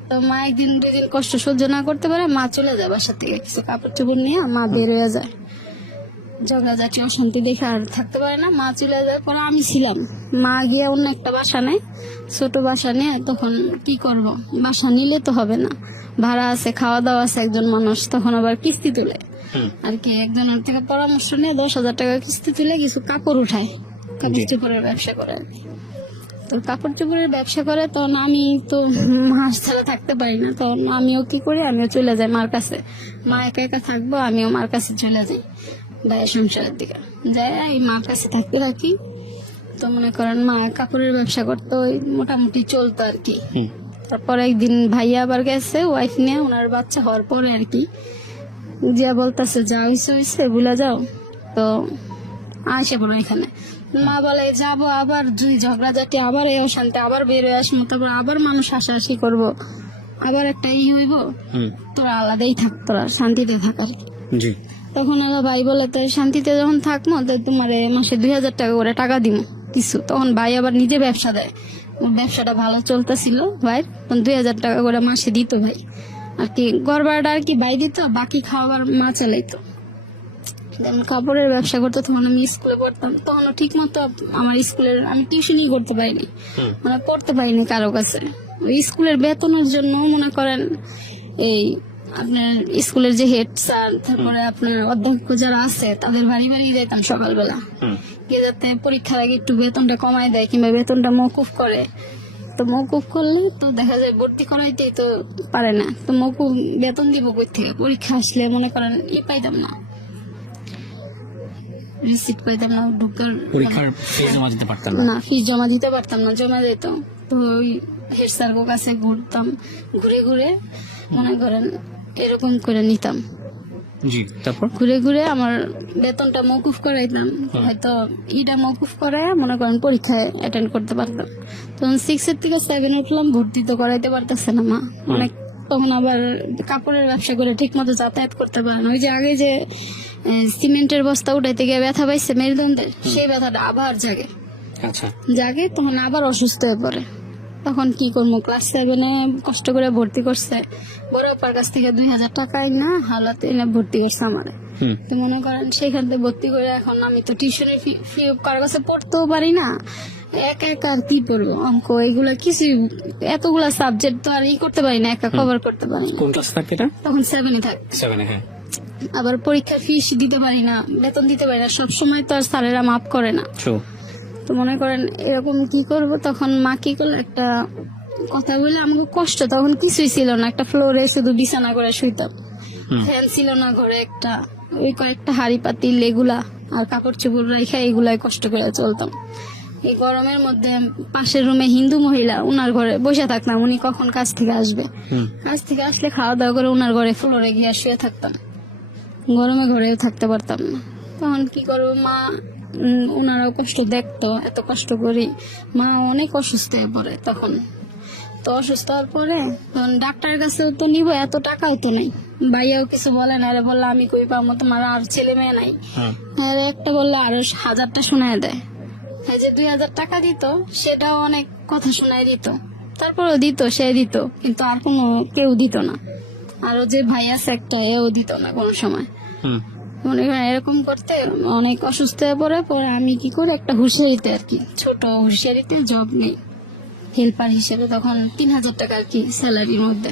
তো মা একদিন দুদিন কষ্ট সহ্য না করতে পারে, মা চলে যায় বাসা থেকে, কিছু কাপড় চোপড় নিয়ে মা বের হয়ে যায়, ঝগড়াঝাটি অশান্তি দেখে আর থাকতে পারে না, মা চলে যায়। পরে আমি ছিলাম, মা গিয়ে অন্য একটা বাসা নেয়, ছোট বাসা নিয়ে, তখন কি করব, বাসা নিলে তো হবে না, ভাড়া আছে, খাওয়া দাওয়া আছে, একজন মানুষ, তখন আবার কিস্তি তুলে আর কি, একজনের থেকে পরামর্শ নিয়ে 10,000 টাকা কিস্তি তুলে কিছু কাপড় উঠায়, কাপড় চোপড়ের ব্যবসা করে আর কি। তো কাপড় চোপড়ের ব্যবসা করে, তখন আমি তো মাস ছাড়া থাকতে পারি না, তখন আমিও কি করি, আমিও চলে যাই মার কাছে, মা একা একা থাকবো, আমিও মার কাছে চলে যাই, ভাইয়ের সংসারের দিকে যাই, এই মার কাছে থাকতে থাকি। তো মনে করেন মা কাপড়ের ব্যবসা করতো, ওই মোটামুটি চলতো আর কি। তারপরে একদিন ভাইয়া আবার গেছে ওয়াইফ নিয়ে, ওনার বাচ্চা হওয়ার পরে আর কি, জিয়া বলতেছে যা হয়েছে হয়েছে ভুলে যাও, তো আসে বলো এখানে। মা বলে যাবো, আবার দুই ঝগড়াঝাটি, আবার এই অশান্তি, আবার বের হয়ে আসবো, তারপর আবার মানুষ হাসাহাসি করবো, আবার একটা হইব, তোরা আলাদাই থাক, তোরা শান্তিতে থাক আর কি। জি তখন এলো ভাই বলে তাই শান্তিতে যখন থাকবো, তো তোমার মাসে 2,000 টাকা করে টাকা দিব কিছু। তখন ভাই আবার নিজে ব্যবসা দেয়, ওর ব্যবসাটা ভালো চলতেছিল ভাইয়ের, তখন 2,000 টাকা করে মাসে দিত ভাই আর কি, ঘর ভাড়াটা আর কি ভাই দিত, বাকি খাওয়াবার মা চালাইতো। যেমন কাপড়ের ব্যবসা করতো, তখন আমি স্কুলে পড়তাম, তখনও ঠিক মতো আমার স্কুলের আমি টিউশনই করতে পারিনি, মানে পড়তে পারিনি কারো কাছে। ওই স্কুলের বেতনের জন্য মনে করেন এই আপনার স্কুলের যে হেড স্যার, তারপরে আপনার অধ্যক্ষ যারা আছে, তাদের বাড়ি বাড়ি যাইতাম সকালবেলা, গিয়ে যাতে পরীক্ষার আগে একটু বেতনটা কমায় দেয়, কিংবা বেতনটা মওকুফ করে। তো মওকুফ করলে তো দেখা যায় ভর্তি করাইতেই তো পারে না, তো মওকুফ বেতন দিব কই থেকে, পরীক্ষা আসলে মনে করেন পাইতাম না, রিসিট পাইতাম না, ঢুকার পরীক্ষার ফি জমা দিতে পারতাম না, ফিস জমা দিতে পারতাম না, জমা যেত। তো ওই হেড স্যার কাছে ঘুরতাম, ঘুরে ঘুরে মনে করেন এরকম করে নিতাম, জি তারপর ঘুরে ঘুরে আমার বেতনটা মওকুফ করাইতাম, হয়তো ইটা মওকুফ করায় মনে করেন পরীক্ষায় অ্যাটেন্ড করতে পারতাম। তখন 6 এর থেকে 7 উঠলাম, ভর্তি তো করাইতে পারতেছে না মা অনেক, তখন আবার কাপড়ের ব্যবসা করে ঠিক মতো যাতায়াত করতে পারে না, ওই যে আগে যে সিমেন্টের বস্তা উঠাইতে গিয়ে ব্যথা পাইছে মেরুদণ্ডে, সেই ব্যথাটা আবার আচ্ছা জাগে, তখন আবার অসুস্থ হয়ে পড়ে। তখন কি করবো, ক্লাস 7 কষ্ট করে ভর্তি করছে, বড় আপার কাছ থেকে 2,000 টাকাই না হালাতে এনে ভর্তি করছে আমারে। তো মনে করেন সেখান থেকে ভর্তি করে এখন আমি তো টিউশনের ফি কার কাছে পড়তেও পারি না, একা একা আর কি পড়বো, অঙ্ক এগুলা কিছু, এতগুলা সাবজেক্ট তো আর করতে পারি না, একা কভার করতে পারি না। কোন ক্লাস থাকে এটা? তখন 7 থাকে। 7 হ্যাঁ। আবার পরীক্ষার ফিস দিতে পারি না, বেতন দিতে পারি না, সবসময় তো আর স্যারেরা মাফ করে না। তো মনে করেন এরকম কি করব, তখন মা কি করলো, একটা কথা বলে আমাকে কষ্ট, তখন কিছুই ছিল না, একটা ফ্লোরে শুধু বিছানা করে শুইতাম, ফ্যান ছিল না ঘরে, একটা ওই কয়েকটা হাড়ি পাতিল এগুলা আর কাপড় চোপড় রেখে এগুলাই কষ্ট করে চলতাম। এই গরমের মধ্যে পাশের রুমে হিন্দু মহিলা, উনার ঘরে বসে থাকতাম, উনি কখন কাজ থেকে আসবে, কাজ থেকে আসলে খাওয়া দাওয়া করে উনার ঘরে ফ্লোরে গিয়ে শুয়ে থাকতাম, গরমে ঘরেও থাকতে পারতাম না। তখন কি করবো, মা ওনারাও কষ্ট দেখতো, এত কষ্ট করি, মা অনেক অসুস্থ হয়ে পড়ে তখন। তো অসুস্থ হওয়ার পরে তখন ডাক্তারের কাছেও তো নিব, এত টাকাও তো নাই, ভাইয়াও কিছু বলে না, আরে বললো আমি কই পাবো, তোমার আর ছেলে মেয়ে নাই, আরে একটা বললো আরো 1,000টা শোনায় দেয়, এই যে 2,000 টাকা দিত, সেটাও অনেক কথা শোনায় দিত, তারপরেও দিত, সে দিত, কিন্তু আর কোনো কেউ দিত না, আরো যে ভাই আছে একটা, এও দিত না কোনো সময়। মনে করেন এরকম করতে অনেক অসুস্থ হয়ে পড়ে। পরে আমি কি করে, একটা হুঁশিয়ারিতে আর কি, ছোট হুঁশিয়ারিতে জব নেই হেল্পার হিসেবে, তখন 3,000 টাকা আর কি স্যালারির মধ্যে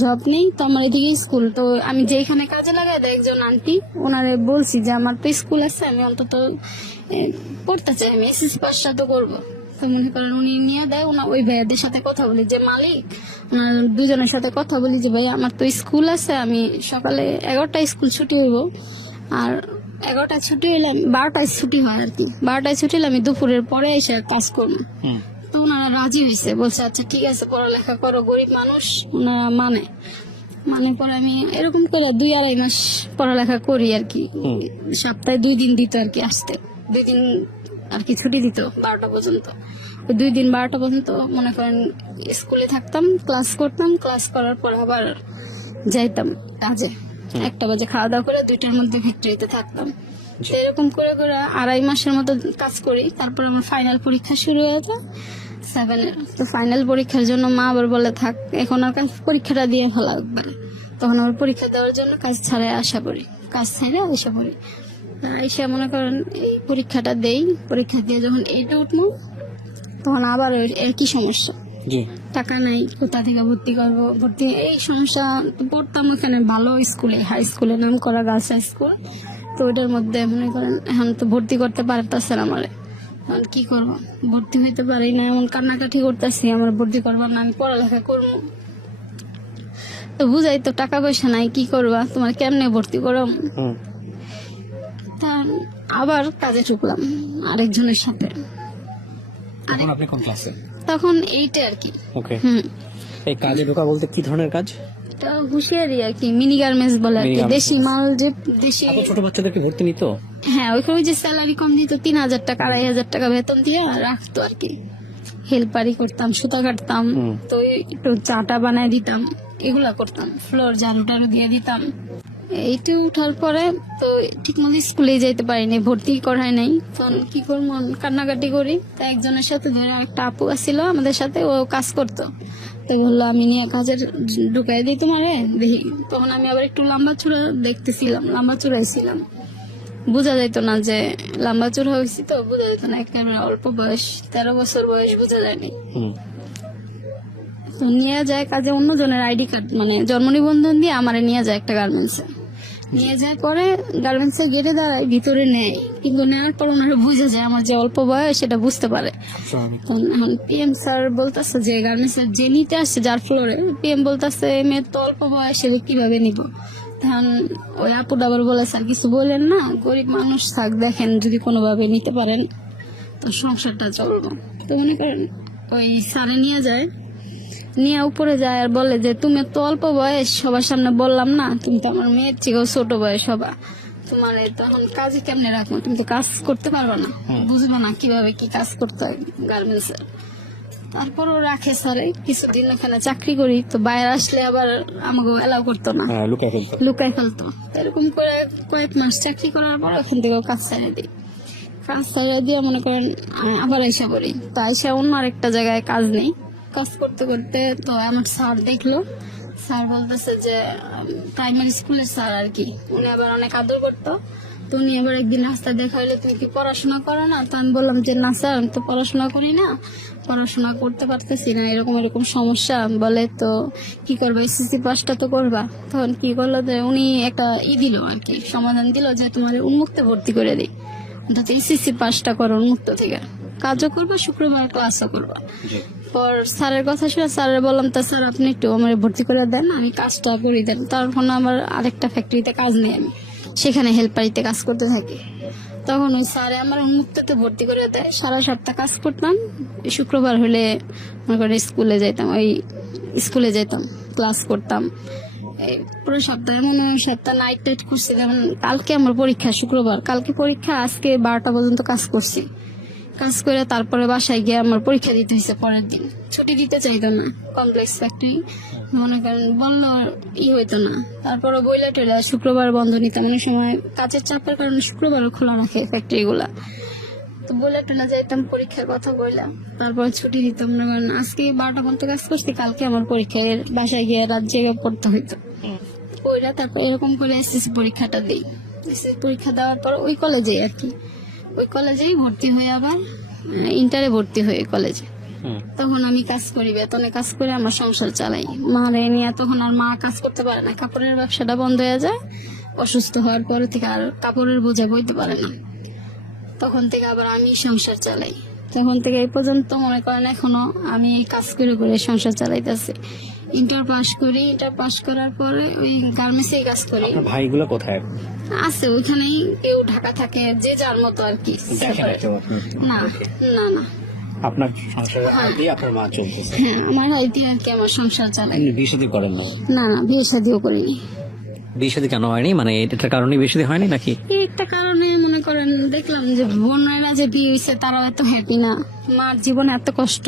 জব নেই। তো আমার এদিকে স্কুল, তো আমি যেখানে কাজে লাগাই দেয় একজন আন্টি, ওনারে বলছি যে আমার তো স্কুল আছে, আমি অন্তত পড়তে চাই, আমি এসএসসি পাসটা তো করবো। তো মনে করেন উনি নিয়ে দেয়, ওই ভাইয়াদের সাথে কথা বলি, যে মালিক, ওনার দুজনের সাথে কথা বলি যে ভাই আমার তো স্কুল আছে, আমি সকালে 11টায় স্কুল ছুটি হইব, আর 11টায় ছুটি হলে 12টায় ছুটি হয় আর কি, 12টায় ছুটি হলে আমি দুপুরের পরে এসে কাজ করবো। হুম। তো ওনারা রাজি হয়েছে, বলছে আচ্ছা ঠিক আছে পড়ালেখা করো, গরিব মানুষ। ওনারা মানে পরে আমি এরকম করে 2-2.5 মাস পড়ালেখা করি আর কি। সপ্তাহে 2 দিন দিত আর কি আসতে, 2 দিন আর কি ছুটি দিত 12টা পর্যন্ত। ওই 2 দিন 12টা পর্যন্ত মনে করেন স্কুলে থাকতাম, ক্লাস করতাম, ক্লাস করার পর আবার যাইতাম কাজে। 1টা বাজে খাওয়া দাওয়া করে 2টার মধ্যে ফ্যাক্টরিতে থাকতাম। তো এরকম করে করে 2.5 মাসের মতো কাজ করি। তারপর আমার ফাইনাল পরীক্ষা শুরু হয়ে যায় 7-এর। তো ফাইনাল পরীক্ষার জন্য মা আবার বলে থাক এখন আর পরীক্ষাটা দিয়ে ভালো একবারে। তখন আবার পরীক্ষা দেওয়ার জন্য কাজ ছাড়াই আশা করি, কাজ ছেড়ে আশা করি। এসে মনে করেন এই পরীক্ষাটা দেই, পরীক্ষা দিয়ে যখন 8-এ উঠবো তখন আবার এর কি সমস্যা, জি। টাকা নাই, কোথা থেকে ভর্তি করবো, এই সমস্যা। তো পড়তাম ওখানে ভালো স্কুলে, হাই স্কুলে, নাম করা গার্লস হাই স্কুল। তো ওটার মধ্যে মনে করেন এখন তো ভর্তি করতে পারতেছে না আমারে। এখন কি করবো, ভর্তি হইতে পারি না, এমন কান্নাকাটি করতেছি আমার ভর্তি করবার না, আমি পড়ালেখা করবো। তো বুঝাই তো টাকা পয়সা নাই, কি করবা, তোমার কেমনে ভর্তি করো। হুম। তা আবার কাজে ঢুকলাম আরেকজনের সাথে। এখন আপনি কোন ক্লাসে? তখন 8-এ আর কি। ওকে। হুম, এই কাজে ঢোকা বলতে কি ধরনের কাজ? এটা হুঁশিয়ারি আর কি, মিনি গার্মেন্টস বলে আর কি, Mini garments। দেশি মাল যে দেশি। এত ছোট বাচ্চাদেরকে ভর্তি নিত? হ্যাঁ, ওইখানে যে স্যালারি কম দিত, 3,000 টাকা 2,500 টাকা বেতন দিয়ে রাখতো আর কি। হেল্পারি করতাম, সুতা কাটতাম, তো একটু চাটা বানায় দিতাম, এগুলা করতাম, ফ্লোর ঝাড়ু টাড়ু দিয়ে দিতাম। এইটা উঠার পরে তো ঠিক মতো স্কুলে যাইতে পারিনি, ভর্তি করাই নাই। তখন কি করবো, কান্নাকাটি করি। তা একজনের সাথে ধরে একটা আপু আসছিল আমাদের সাথে, ও কাজ করতো। তো বললো আমি নিয়ে কাজের ঢুকাই দিই তোমারে, দেখি। তখন আমি আবার একটু লম্বা চূড়া দেখতেছিলাম, লম্বা চূড়াইছিলাম, বোঝা যাইতো না যে লম্বা চূড়া হয়েছি, তো বোঝা যেত না, একেবারে অল্প বয়স, 13 বছর বয়স, বোঝা যায়নি। হুম। তো নিয়ে যায় কাজে, অন্যজনের আইডি কার্ড মানে জন্ম নিবন্ধন দিয়ে আমারে নিয়ে যায় একটা গার্মেন্টসে। নিয়ে যায় পরে গার্মেন্টসে গেটে দাঁড়ায়, ভিতরে নেয়, কিন্তু নেওয়ার পর ওনারা বুঝে যায় আমার যে অল্প বয়স, সেটা বুঝতে পারে। তখন এখন পিএম স্যার বলতেছে যে গার্মেন্টসের যে নিতে আসছে যার ফ্লোরে, পিএম বলতেছে মেয়ের তো অল্প বয়স, এবার কিভাবে নিব। তখন ওই আপুটা আবার বলে স্যার কিছু বললেন না, গরিব মানুষ থাক, দেখেন যদি কোনোভাবে নিতে পারেন তো সংসারটা চলবো। তো মনে করেন ওই স্যারে নিয়ে যায়, নিয়ে উপরে যায় আর বলে যে তুমি তো অল্প বয়স, সবার সামনে বললাম না, তুমি তো আমার মেয়ের থেকেও ছোট বয়স হবা, তোমার তখন কাজে কেমনে রাখবো, তুমি তো কাজ করতে পারবে না, বুঝবে না কিভাবে কি কাজ করতে হয় গার্মেন্টস এর। তারপরও রাখে স্যারে, কিছুদিন ওখানে চাকরি করি। তো বাইরে আসলে আবার আমাকে এলাও করতো না, লুকাই ফেলতো। এরকম করে কয়েক মাস চাকরি করার পর ওখান থেকে কাজ ছেড়ে দিই। কাজ ছেড়ে দিয়ে মনে করেন আবার আইসা পড়ি। তো আইসা অন্য আরেকটা জায়গায় কাজ নেই, কাজ করতে করতে তো আমার স্যার দেখলো, স্যার বলতেছে যে প্রাইমারি স্কুলের স্যার আর কি, উনি আবার অনেক আদর করতো। তো উনি আবার একদিন রাস্তায় দেখা হইলে তুমি কি পড়াশোনা করো না? তো আমি বললাম যে না স্যার, আমি তো পড়াশোনা করি না, পড়াশোনা করতে পারতেছি না, এরকম এরকম সমস্যা। বলে তো কি করবো, এসএসসি পাসটা তো করবা। তখন কি করলো যে উনি একটা দিল আর কি, সমাধান দিল যে তোমার উন্মুক্ত ভর্তি করে দিই, অর্থাৎ এসএসসি পাসটা করো উন্মুক্ত থেকে, কাজও করবা, শুক্রবার ক্লাসও করবা। পর স্যারের কথা শুনে স্যারের বললাম, তা স্যার আপনি একটু আমার ভর্তি করে দেন, আমি কাজটা করে দেন। তারপর আমার আরেকটা ফ্যাক্টরিতে কাজ নেই, আমি সেখানে হেল্পারিতে কাজ করতে থাকি। তখন ওই স্যারে আমার উন্মুক্ততে ভর্তি করে দেয়, সারা সপ্তাহ কাজ করতাম, শুক্রবার হলে মনে করে স্কুলে যাইতাম, ওই স্কুলে যেতাম, ক্লাস করতাম। এই পুরো সপ্তাহে মনে হয় সপ্তাহ নাইট টাইট করছি। যেমন কালকে আমার পরীক্ষা, শুক্রবার কালকে পরীক্ষা, আজকে 12টা পর্যন্ত কাজ করছি। কাজ করে তারপরে বাসায় গিয়ে আমার পরীক্ষা দিতে হয়েছে পরের দিন। ছুটি দিতে চাইতো না, কমপ্লেক্স ফ্যাক্টরি মনে করেন বললো হইতো না। তারপরে বইলা টইলা শুক্রবার বন্ধ নিতাম, অনেক সময় কাজের চাপের কারণে শুক্রবারও খোলা রাখে ফ্যাক্টরি গুলা। তো বইলা টইলা যাইতাম, পরীক্ষার কথা বললাম, তারপর ছুটি দিতাম। মনে করেন আজকে 12টা পর্যন্ত কাজ করছি, কালকে আমার পরীক্ষায় বাসায় গিয়ে রাত জেগে পড়তে হইতো। ওইটা তারপর এরকম করে এসএসসি পরীক্ষাটা দিই। এসএসসি পরীক্ষা দেওয়ার পর ওই কলেজে আর কি, ওই কলেজেই ভর্তি হয়ে আবার ইন্টারে ভর্তি হয়ে কলেজে। তখন আমি কাজ করি, বেতনে কাজ করে আমার সংসার চালাই। মা রে নিয়ে তখন আর মা কাজ করতে পারে না, কাপড়ের ব্যবসাটা বন্ধ হয়ে যায়। অসুস্থ হওয়ার পর থেকে আর কাপড়ের বোঝা বইতে পারে না, তখন থেকে আবার আমি সংসার চালাই। তখন থেকে এই পর্যন্ত মনে করেন এখনো আমি কাজ করে করে সংসার চালাইতেছি। ইন্টার পাস করি, ইন্টার পাস করার পরে ওই গার্মেন্টসে কাজ করি। আপনার ভাইগুলো কোথায়? আছে ওইখানেই, কেউ ঢাকা থাকে, যে যার মতো আর কি। না না না, আপনার সংসার দিয়ে আপনার মা চলতেছে? হ্যাঁ, আমার হাই দিয়ে আর কি আমার সংসার চালাই। বিয়ে শাদী করেন না? না না, বিয়ে শাদিও করিনি। বিয়ে শাদী কেন হয়নি, মানে এটার কারণে বিয়ে শাদী হয়নি নাকি? এই একটা কারণে মনে করেন দেখলাম যে বোনেরা যে বিয়ে হয়েছে তারাও এত হ্যাপি না, মার জীবনে এত কষ্ট,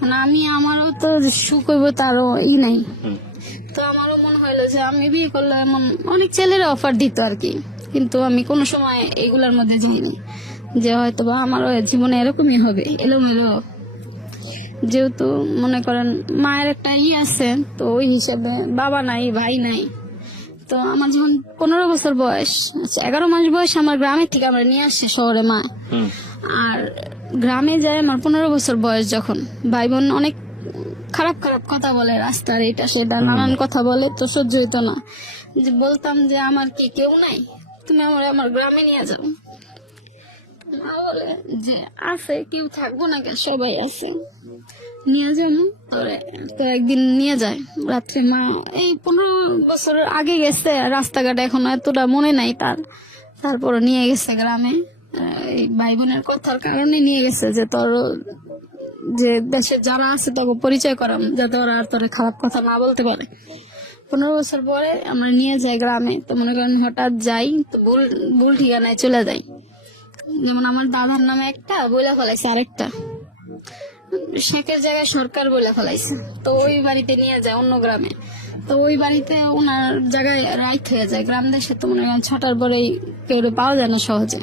মানে আমি আমারও তো সুখ হইব তারও নাই। তো আমারও মনে হইলো যে আমি বিয়ে করলে এমন অনেক ছেলেরা অফার দিত আর কি, কিন্তু আমি কোনো সময় এগুলার মধ্যে যাইনি যে হয়তো বা আমারও জীবনে এরকমই হবে এলোমেলো। যেহেতু মনে করেন মায়ের একটা আছে, তো ওই হিসাবে বাবা নাই, ভাই নাই। তো আমার যখন 15 বছর বয়স, 11 মাস বয়স, আমার গ্রামের থেকে আমরা নিয়ে আসছি শহরে মা। আর গ্রামে যায় আমার 15 বছর বয়স যখন, ভাই বোন অনেক খারাপ খারাপ কথা বলে, রাস্তার এটা সেটা নানান কথা বলে, তো সহ্য হইতো না। যে বলতাম যে আমার কি কেউ নাই, তুমি আমার গ্রামে নিয়ে যাও। মা বলে যে আছে, কেউ থাকবো না কেন, সবাই আছে, নিয়ে যাবো তোরে। তো একদিন নিয়ে যায় রাত্রে মা, এই 15 বছর আগে গেছে, রাস্তাঘাট এখন এতটা মনে নাই তার, তারপরে নিয়ে গেছে গ্রামে। এই ভাই বোনের কথার কারণে নিয়ে গেছে যে তোর যে দেশের যারা আছে তোকে পরিচয় করাম, যাতে ওরা আর তোর খারাপ কথা না বলতে পারে। 15 বছর পরে আমরা নিয়ে যাই গ্রামে। তো মনে করেন হঠাৎ যাই, তো ভুল ঠিকানায় চলে যাই। যেমন আমার দাদার নামে একটা বইলা ফেলাইছে, আরেকটা শেখের জায়গায় সরকার বইলা ফেলাইছে। তো ওই বাড়িতে নিয়ে যায় অন্য গ্রামে। তো ওই বাড়িতে ওনার জায়গায় রাইট হয়ে যায়। গ্রাম দেশে তো মনে করেন 6টার পরেই কেউ পাওয়া যায় না সহজে,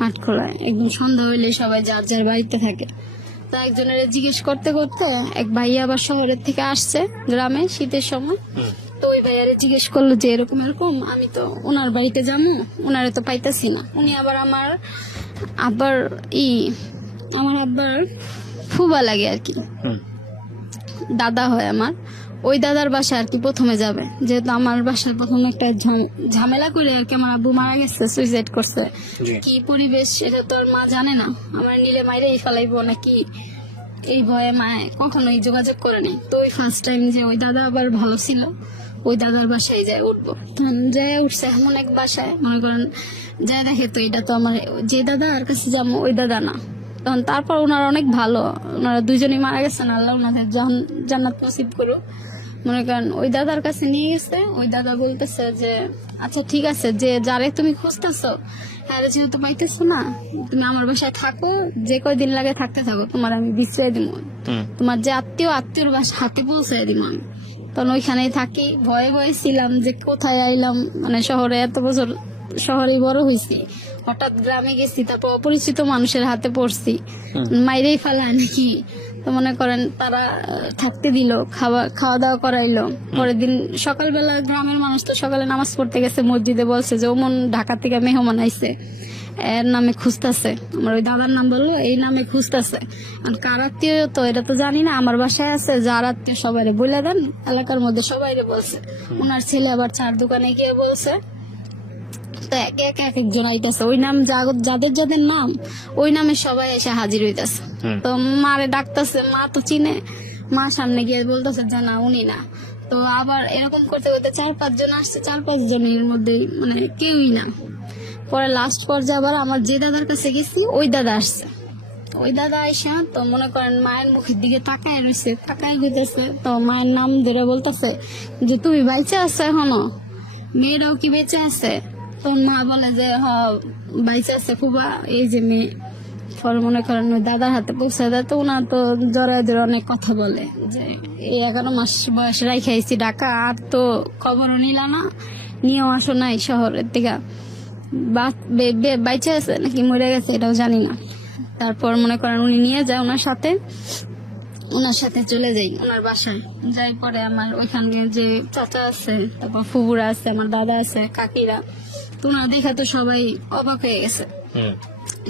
হাট খোলায় একদম সন্ধ্যা হইলে সবাই যার যার বাড়িতে থাকে। তা একজনের জিজ্ঞেস করতে করতে এক ভাইয়া আবার শহরের থেকে আসছে গ্রামে শীতের সময়। তো ওই ভাইয়ারে জিজ্ঞেস করলো যে এরকম এরকম, আমি তো ওনার বাড়িতে যাবো, ওনারে তো পাইতাছি না। উনি আবার আমার আব্বার ফুবা লাগে আর কি, দাদা হয় আমার। ওই দাদার বাসা আর কি প্রথমে যাবে, যেহেতু আমার বাসার প্রথমে একটা ঝামেলা করে আর কি আমার আব্বু মারা গেছে, সুইসাইড করছে। কি পরিবেশ সেটা তো আর মা জানে না, আমার নিলে মাইরেই ফেলাইবো নাকি, এই ভয়ে মা কখনোই যোগাযোগ করে নেই। তো ওই ফার্স্ট টাইম যে ওই দাদা আবার ভালো ছিল, ওই দাদার বাসায় যায় উঠবো, তখন যায় উঠছে এমন এক বাসায়, মনে করেন যায় দেখে তো এটা তো আমার যে দাদা আর কাছে যাবো ওই দাদা না। তখন তারপর ওনারা অনেক ভালো, ওনারা দুজনেই মারা গেছেন, আল্লাহ ওনাদের জান্নাত নসিব করুক। মনে করেন ওই দাদার কাছে নিয়ে গেছে, ওই দাদা বলতেছে যে আচ্ছা ঠিক আছে, যে যারে তুমি খুঁজতেছো হ্যাঁ যেহেতু পাইতেছো না, তুমি আমার বাসায় থাকো, যে কয়দিন লাগে থাকতে থাকো, তোমার আমি বিছড়াই দিব, তোমার যে আত্মীয়র বাসা হাতে পৌঁছাই দিব আমি। তখন ওইখানেই থাকি, ভয়ে ভয়ে ছিলাম যে কোথায় আইলাম, মানে শহরে এত বছর শহরে বড় হয়েছি, হঠাৎ গ্রামে গেছি, তারপর অপরিচিত মানুষের হাতে পড়ছি, মাইরেই ফেলায় নাকি। তো মনে করেন তারা থাকতে দিল, খাওয়া দাওয়া করাইলো। পরের দিন সকালবেলা গ্রামের মানুষ তো সকালে নামাজ পড়তে গেছে মসজিদে, বলছে যে ওমন ঢাকা থেকে মেহমান আইছে, এর নামে খুঁজতেছে, আমার ওই দাদার নাম বললো, এই নামে খুঁজতেছে। আর কার আত্মীয় তো এটা তো জানি না, আমার বাসায় আছে, যার আত্মীয় সবাই বলে দেন, এলাকার মধ্যে সবাই বলছে। ওনার ছেলে আবার 4 দোকানে গিয়ে বলছে। তো এক একজন আইতেছে, ওই নাম যাদের যাদের নাম ওই নামে সবাই এসে হাজির হইতেছে। তো মারে ডাকতেছে, মা তো চিনে, মা সামনে গিয়ে বলতেছে যে না উনি না। তো আবার এরকম করতে করতে 4-5 জন আসছে, 4-5 জনের মধ্যে মানে কেউই না। পরে লাস্ট পর্যায়ে আবার আমার যে দাদার কাছে গেছি ওই দাদা আসছে। ওই দাদা আইসা তো মনে করেন মায়ের মুখের দিকে তাকায় রয়েছে, তাকায় গেতেছে। তো মায়ের নাম ধরে বলতেছে যে তুমি বাইচে আছো এখনো, মেয়েরাও কি বেঁচে আছে? তখন মা বলে যে হ বাইচে আছে ফুবা, এই যে মেয়ে। পরে মনে করেন ওই দাদার হাতে পৌঁছে দেয়। তো ওনার তো জড়ায় ধরে অনেক কথা বলে যে এই 11 মাস বয়স রাইখে আইছি ঢাকা, আর তো খবরও নিলা না, নিয়েও আসো নাই শহরের থেকে, বাইচে আছে নাকি মরে গেছে এটাও জানি না। তারপর মনে করেন উনি নিয়ে যায় ওনার সাথে চলে যাই ওনার বাসায়। যাই পরে আমার ওইখানে যে চাচা আছে, তারপর ফুবুরা আছে, আমার দাদা আছে, কাকিরা, তো ওনার দেখা তো সবাই অবাক হয়ে গেছে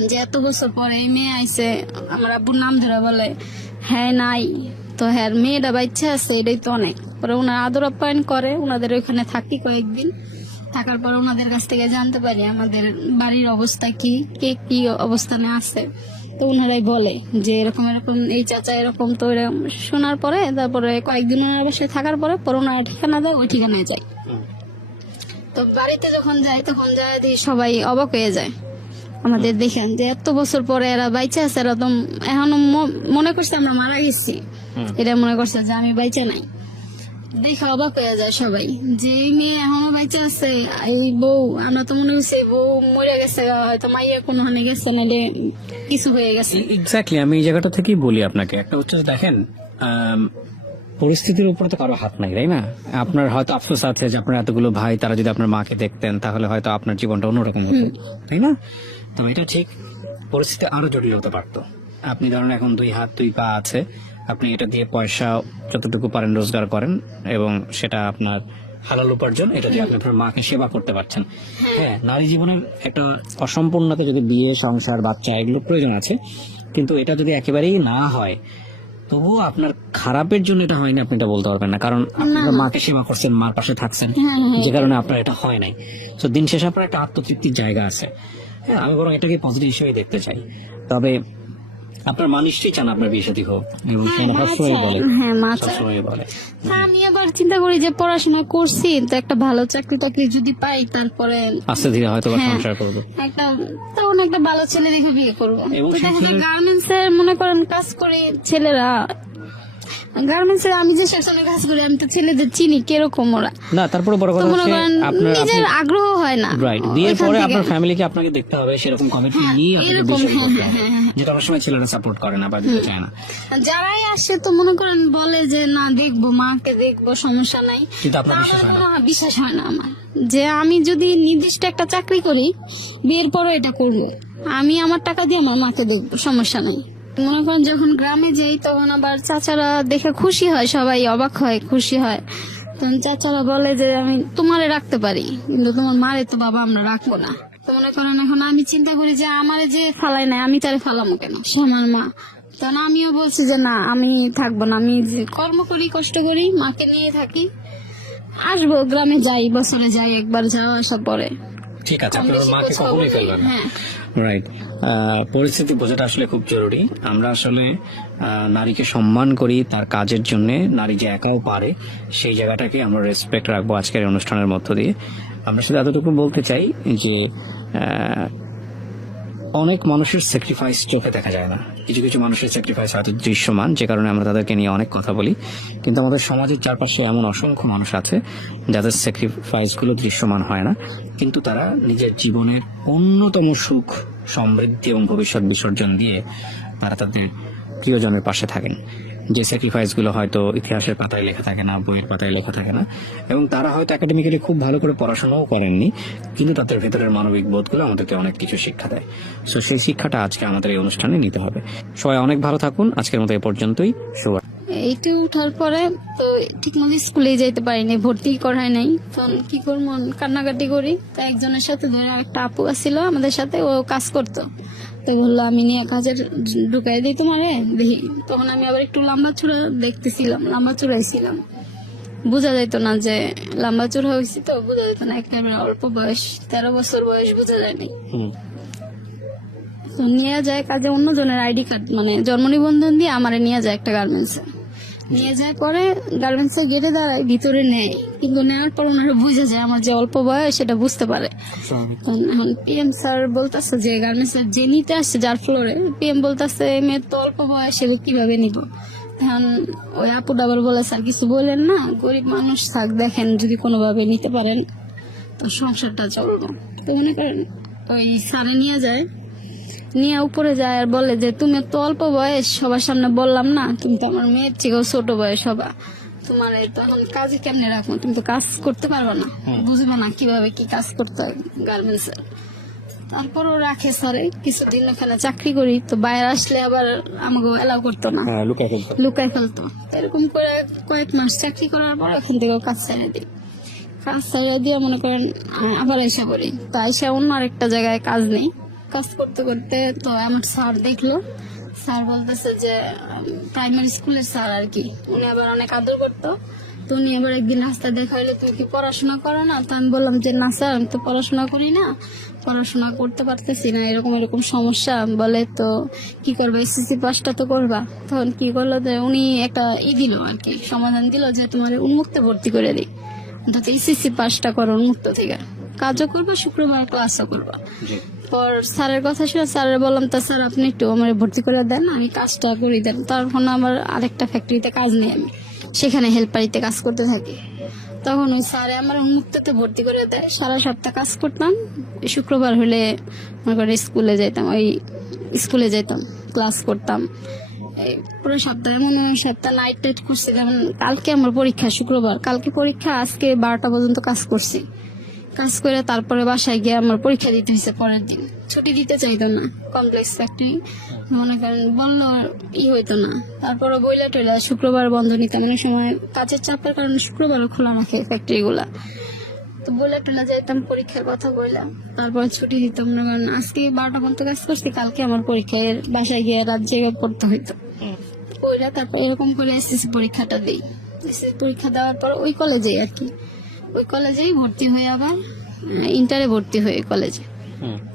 যে এত বছর পরে এই মেয়ে আইছে। আমার আব্বুর নাম ধরে বলে হ্যাঁ নাই, তো হ্যাঁ মেয়েটা বাচ্চা আছে, এটাই তো অনেক। পরে ওনার আদর আপ্যায়ন করে, ওনাদের ওইখানে থাকি কয়েকদিন। থাকার পর ওনাদের কাছ থেকে জানতে পারি আমাদের বাড়ির অবস্থা কি, কে কি অবস্থানে আছে। তো ওনারাই বলে যে এরকম এরকম এই চাচা এরকম, তো এরকম শোনার পরে তারপরে কয়েকদিন ওনার বাসায় থাকার পরে ওনারা ঠিকানা দেয়, ওই ঠিকানায় যাই। তো বাড়িতে যখন যাই তখন যায় দেখি সবাই অবাক হয়ে যায় আমাদের দেখেন যে এত বছর পরে এরা বাইচে আছে, এরা তো এখনো মনে করছে আমরা মারা গেছি, এরা মনে করছে যে আমি বাইচে নাই। দেখে অবাক হয়ে যায় সবাই যে এই মেয়ে এখনো বাইচে আছে, এই বউ, আমরা তো মনে করছি বউ মরে গেছে, হয়তো মাইয়া কোনো হানে গেছে, নাহলে কিছু হয়ে গেছে। এক্স্যাক্টলি, আমি এই জায়গাটা থেকেই বলি আপনাকে, একটা হচ্ছে যে দেখেন পরিস্থিতির উপরে তো কারো হাত নাই, তাই না? আপনার হয়তো আফসোস আছে যে আপনার এতগুলো ভাই, তারা যদি আপনার মাকে দেখতেন তাহলে হয়তো আপনার জীবনটা অন্যরকম হতো, তাই না? তবে এটা ঠিক, পরিস্থিতি আরো জটিল হতে পারতো। আপনি ধরেন এখন 2 হাত 2 পা আছে, আপনি এটা দিয়ে পয়সা যতটুকু পারেন রোজগার করেন এবং সেটা আপনার হালাল উপার্জন, এটা দিয়ে আপনি আপনার মাকে সেবা করতে পারছেন। হ্যাঁ, নারী জীবনের একটা অসম্পূর্ণতা, যদি বিয়ে, সংসার, বাচ্চা এগুলো প্রয়োজন আছে, কিন্তু এটা যদি একেবারেই না হয় তবুও আপনার খারাপের জন্য এটা হয়নি আপনি এটা বলতে পারবেন না, কারণ আপনার মাকে সেবা করছেন, মার পাশে থাকছেন, যে কারণে আপনার এটা হয় নাই। তো দিন শেষে আপনার একটা আত্মতৃপ্তির জায়গা আছে। হ্যাঁ, আমি বরং এটাকে পজিটিভ হিসেবে দেখতে চাই। তবে আপনার মা নিশ্চয়ই চান আপনার বিয়ে শাদী হোক, এবং সে সবসময় বলে, হ্যাঁ মা চায়। সবসময় বলে। আমি আবার চিন্তা করি যে পড়াশোনা করছি তো একটা ভালো চাকরি টাকরি যদি পাই, তারপরে আস্তে ধীরে হয়তো বা হ্যাঁ, সংসার করবো। একটা তখন একটা ভালো ছেলে দেখে বিয়ে করবো। এবং গার্মেন্টস এর মনে করেন কাজ করে ছেলেরা, গার্মেন্টস এর আমি যে সেকশনে কাজ করি আমি তো ছেলেদের চিনি কিরকম ওরা, না, তারপরে বড় কথা তো মনে হচ্ছে করেন আপনার নিজের আগ্রহ হয় না। রাইট, বিয়ের ওইখান পরে থেকে- আপনার ফ্যামিলিকে আপনাকে দেখতে হবে, সেরকম কমিটমেন্ট নিয়ে আপনাকে এরকম, বিয়ে করতে হ্যাঁ, হবে, হ্যাঁ, হ্যাঁ। যেটা অনেক সময় ছেলেরা সাপোর্ট করে না বা দিতে চায় না। যারাই আসে তো মনে করেন বলে যে না দেখবো, মাকে দেখবো, সমস্যা নাই, কিন্তু আপনার বিশ্বাস হয় না। আমার বিশ্বাস হয় না আমার, যে আমি যদি নির্দিষ্ট একটা চাকরি করি বিয়ের পরে এটা করব, আমি আমার টাকা দিয়ে আমার মাকে দেখবো, সমস্যা নাই। মনে করেন যখন গ্রামে যাই তখন আবার চাচারা দেখে খুশি হয়, সবাই অবাক হয়, খুশি হয়। তখন চাচারা বলে যে আমি তোমারে রাখতে পারি, কিন্তু তোমার মারে তো বাবা আমরা রাখবো না। তো মনে করেন এখন আমি চিন্তা করি যে আমারে যে ফালাই নাই, আমি তারে ফালামো কেন, সে আমার মা। তখন আমিও বলছি যে না আমি থাকবো না, আমি যে কর্ম করি, কষ্ট করি, মাকে নিয়ে থাকি, আসবো গ্রামে যাই, বছরে যাই একবার, যাওয়া আসা পরে। ঠিক আছে, আপনার মাকে কখনোই ফেলবেন না। হ্যাঁ, রাইট, পরিস্থিতি বোঝাটা আসলে খুব জরুরি। আমরা আসলে নারীকে সম্মান করি তার কাজের জন্য, নারী যে একাও পারে সেই জায়গাটাকে আমরা রেসপেক্ট রাখবো আজকের এই অনুষ্ঠানের মধ্য দিয়ে। আমরা শুধু এতটুকু বলতে চাই যে অনেক মানুষের স্যাক্রিফাইস চোখে দেখা যায় না, কিছু কিছু মানুষের স্যাক্রিফাইস হয়তো দৃশ্যমান, যে কারণে আমরা তাদেরকে নিয়ে অনেক কথা বলি। কিন্তু আমাদের সমাজের চারপাশে এমন অসংখ্য মানুষ আছে যাদের স্যাক্রিফাইস গুলো দৃশ্যমান হয় না, কিন্তু তারা নিজের জীবনের অন্যতম সুখ, সমৃদ্ধি এবং ভবিষ্যৎ বিসর্জন দিয়ে তারা তাদের প্রিয়জনের পাশে থাকেন। যে স্যাক্রিফাইস গুলো হয়তো ইতিহাসের পাতায় লেখা থাকে না, বইয়ের পাতায় লেখা থাকে না, এবং তারা হয়তো একাডেমিক্যালি খুব ভালো করে পড়াশোনাও করেননি, কিন্তু তাদের ভেতরের মানবিক বোধগুলো আমাদেরকে অনেক কিছু শিক্ষা দেয়। সো সেই শিক্ষাটা আজকে আমাদের এই অনুষ্ঠানে নিতে হবে। সবাই অনেক ভালো থাকুন, আজকের মতো এ পর্যন্তই। শুভ এইটু উঠার পরে তো ঠিক মতো স্কুলে যাইতে পারিনি, ভর্তি করায় নাই। তখন কি করবো, কান্নাকাটি করি। তো একজনের সাথে ধরে একটা আপু আসছিল আমাদের সাথে, ও কাজ করতো, তো বললো আমি নিয়ে কাজের ঢুকাই দিই তোমারে দেখি। তখন আমি আবার একটু লম্বা চূড়া দেখতেছিলাম, লম্বা চূড়াইছিলাম, বোঝা যেত না যে লম্বা চূড়া হয়েছি, তো বোঝা যেত না, একেবারে অল্প বয়স, 13 বছর বয়স, বোঝা যায়নি। তো নিয়ে যায় কাজে, অন্যজনের আইডি কার্ড মানে জন্ম নিবন্ধন দিয়ে আমারে নিয়ে যায় একটা গার্মেন্টসে, নিয়ে যায় পরে গার্মেন্টসে গেটে দাঁড়ায়, ভিতরে নেয়, কিন্তু নেওয়ার পর ওনারা বুঝে যায় আমার যে অল্প বয়স সেটা বুঝতে পারে। তখন এখন পিএম স্যার বলতেছে যে গার্মেন্টসে যে নিতে আসছে যার ফ্লোরে, পিএম বলতেছে মেয়ের তো অল্প বয়স, এর কিভাবে নিব। তখন ওই আপুটা আবার বলে স্যার কিছু বলেন না, গরিব মানুষ, থাক দেখেন যদি কোনোভাবে নিতে পারেন তো সংসারটা চলবো। তো মনে করেন ওই স্যারে নিয়ে যায়, নিয়ে উপরে যায় আর বলে যে তুমি তো অল্প বয়স, সবার সামনে বললাম না, তুমি তো আমার মেয়ের থেকেও ছোট বয়স হবা, তোমার তখন কাজে কেমনে রাখবো, তুমি তো কাজ করতে পারবে না, বুঝবে না কিভাবে কি কাজ করতে হয় গার্মেন্টস এর। তারপরও রাখে স্যারে, কিছুদিন ওখানে চাকরি করি, তো বাইরে আসলে আবার আমাকে এলাও করতো না, লুকায় ফেলতো। এরকম করে কয়েক মাস চাকরি করার পর ওখান থেকে কাজ ছেড়ে দিই। কাজ ছেড়ে দিয়ে মনে করেন আবার এসে পড়ি। তো এসে অন্য আরেকটা জায়গায় কাজ নেই, কাজ করতে করতে তো আমার স্যার দেখলো, স্যার বলতেছে যে প্রাইমারি স্কুলের স্যার আর কি, উনি আবার অনেক আদর করতো, তো উনি আবার একদিন রাস্তা দেখা হইলো, তুমি কি পড়াশোনা করো না? তো আমি বললাম যে না স্যার, আমি তো পড়াশোনা করি না, পড়াশোনা করতে পারতেছি না, এরকম এরকম সমস্যা। বলে তো কি করবা, এসএসসি পাসটা তো করবা। তখন কি করলো যে উনি একটা দিল আর কি, সমাধান দিল যে তোমার উন্মুক্ত ভর্তি করে দিই, অন্তত এসএসসি পাসটা করো উন্মুক্ত থেকে, কাজও করবা, শুক্রবার ক্লাসও করবা। পর স্যারের কথা শুনে স্যারের বললাম, তা স্যার আপনি একটু আমার ভর্তি করে দেন, আমি কাজটা করে দেন। তখন আমার আরেকটা ফ্যাক্টরিতে কাজ নেই, আমি সেখানে হেল্পারিতে কাজ করতে থাকি। তখন ওই স্যারে আমার উন্মুক্ততে ভর্তি করে দেয়, সারা সপ্তাহ কাজ করতাম, শুক্রবার হলে মনে করে স্কুলে যেতাম, ওই স্কুলে যেতাম, ক্লাস করতাম। এই পুরো সপ্তাহ, এমন সপ্তাহ নাইট টাইট করছি। যেমন কালকে আমার পরীক্ষা, শুক্রবার কালকে পরীক্ষা, আজকে 12টা পর্যন্ত কাজ করছি। কাজ করে তারপরে বাসায় গিয়ে আমার পরীক্ষা দিতে হয়েছে পরের দিন। ছুটি দিতে চাইতো না কমপ্লেক্স ফ্যাক্টরি, মনে করেন বললো হইতো না। তারপরে বইলা টইলা শুক্রবার বন্ধ নিতাম, অনেক সময় কাজের চাপের কারণে শুক্রবারও খোলা রাখে ফ্যাক্টরি গুলা। তো বইলা টইলা যাইতাম, পরীক্ষার কথা বললাম, তারপর ছুটি দিতাম। মনে করেন আজকে 12টা পর্যন্ত কাজ করছি, কালকে আমার পরীক্ষা, এর বাসায় গিয়ে রাত জেগে পড়তে হইতো। ওইটা তারপর এরকম করে এসএসসি পরীক্ষাটা দিই। এসএসসি পরীক্ষা দেওয়ার পর ওই কলেজে আর কি, ওই কলেজেই ভর্তি হয়ে আবার ইন্টারে ভর্তি হয়ে কলেজে।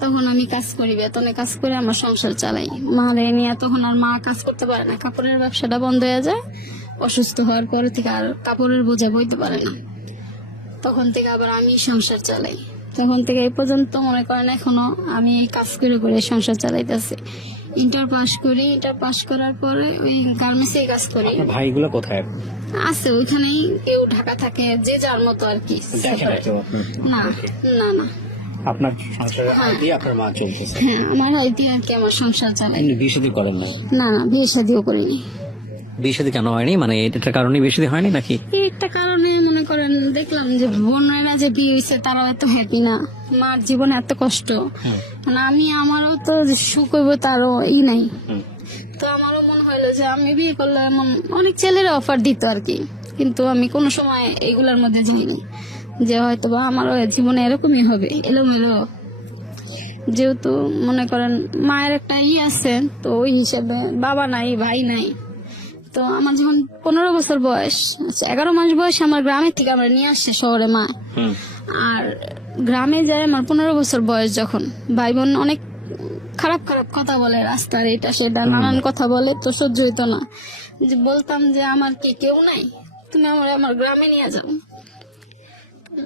তখন আমি কাজ করি, বেতনে কাজ করে আমার সংসার চালাই। মা নিয়ে তখন আর মা কাজ করতে পারে না, কাপড়ের ব্যবসাটা বন্ধ হয়ে যায়। অসুস্থ হওয়ার পর থেকে আর কাপড়ের বোঝা বইতে পারে না, তখন থেকে আবার আমি সংসার চালাই। তখন থেকে এই পর্যন্ত মনে করেন এখনো আমি এই কাজ করে করে সংসার চালাইতেছি। ইন্টার পাস করি, ইন্টার পাস করার পরে ওই গার্মেন্টসে কাজ করি। ভাইগুলো কোথায় আছে ওইখানেই, কেউ ঢাকা থাকে, যে যার মতো আর কি। না না না, আপনার সংসার আপনার মা চলতেছে? হ্যাঁ, আমার হাই দিয়ে আর কি আমার সংসার চালাই। বিয়ে শাদী করেন না? না না, বিয়ে শাদিও করিনি। বিয়ে শাদী কেন হয়নি, মানে এটার কারণে বিয়ে শাদী হয়নি নাকি? একটা কারণে মনে করেন দেখলাম যে বোনেরা যে বিয়ে হয়েছে তারাও এত হ্যাপি না, মার জীবনে এত কষ্ট, মানে আমি আমারও তো সুখ হইব তারও নাই। তো আমারও মনে হইলো যে আমি বিয়ে করলে, এমন অনেক ছেলেরা অফার দিত আর কি, কিন্তু আমি কোনো সময় এইগুলার মধ্যে যাইনি, যে হয়তো বা আমারও জীবনে এরকমই হবে এলোমেলো। যেহেতু মনে করেন মায়ের একটা আছে, তো ওই হিসেবে বাবা নাই, ভাই নাই। তো আমার যখন 15 বছর বয়স, 11 মাস বয়স, আমার গ্রামের থেকে আমার নিয়ে আসছে শহরে মা। আর গ্রামে যায় আমার 15 বছর বয়স যখন, ভাই বোন অনেক খারাপ খারাপ কথা বলে, রাস্তার এটা সেটা নানান কথা বলে, তো সহ্য হইতো না। যে বলতাম যে আমার কি কেউ নাই, তুমি আমার গ্রামে নিয়ে যাও।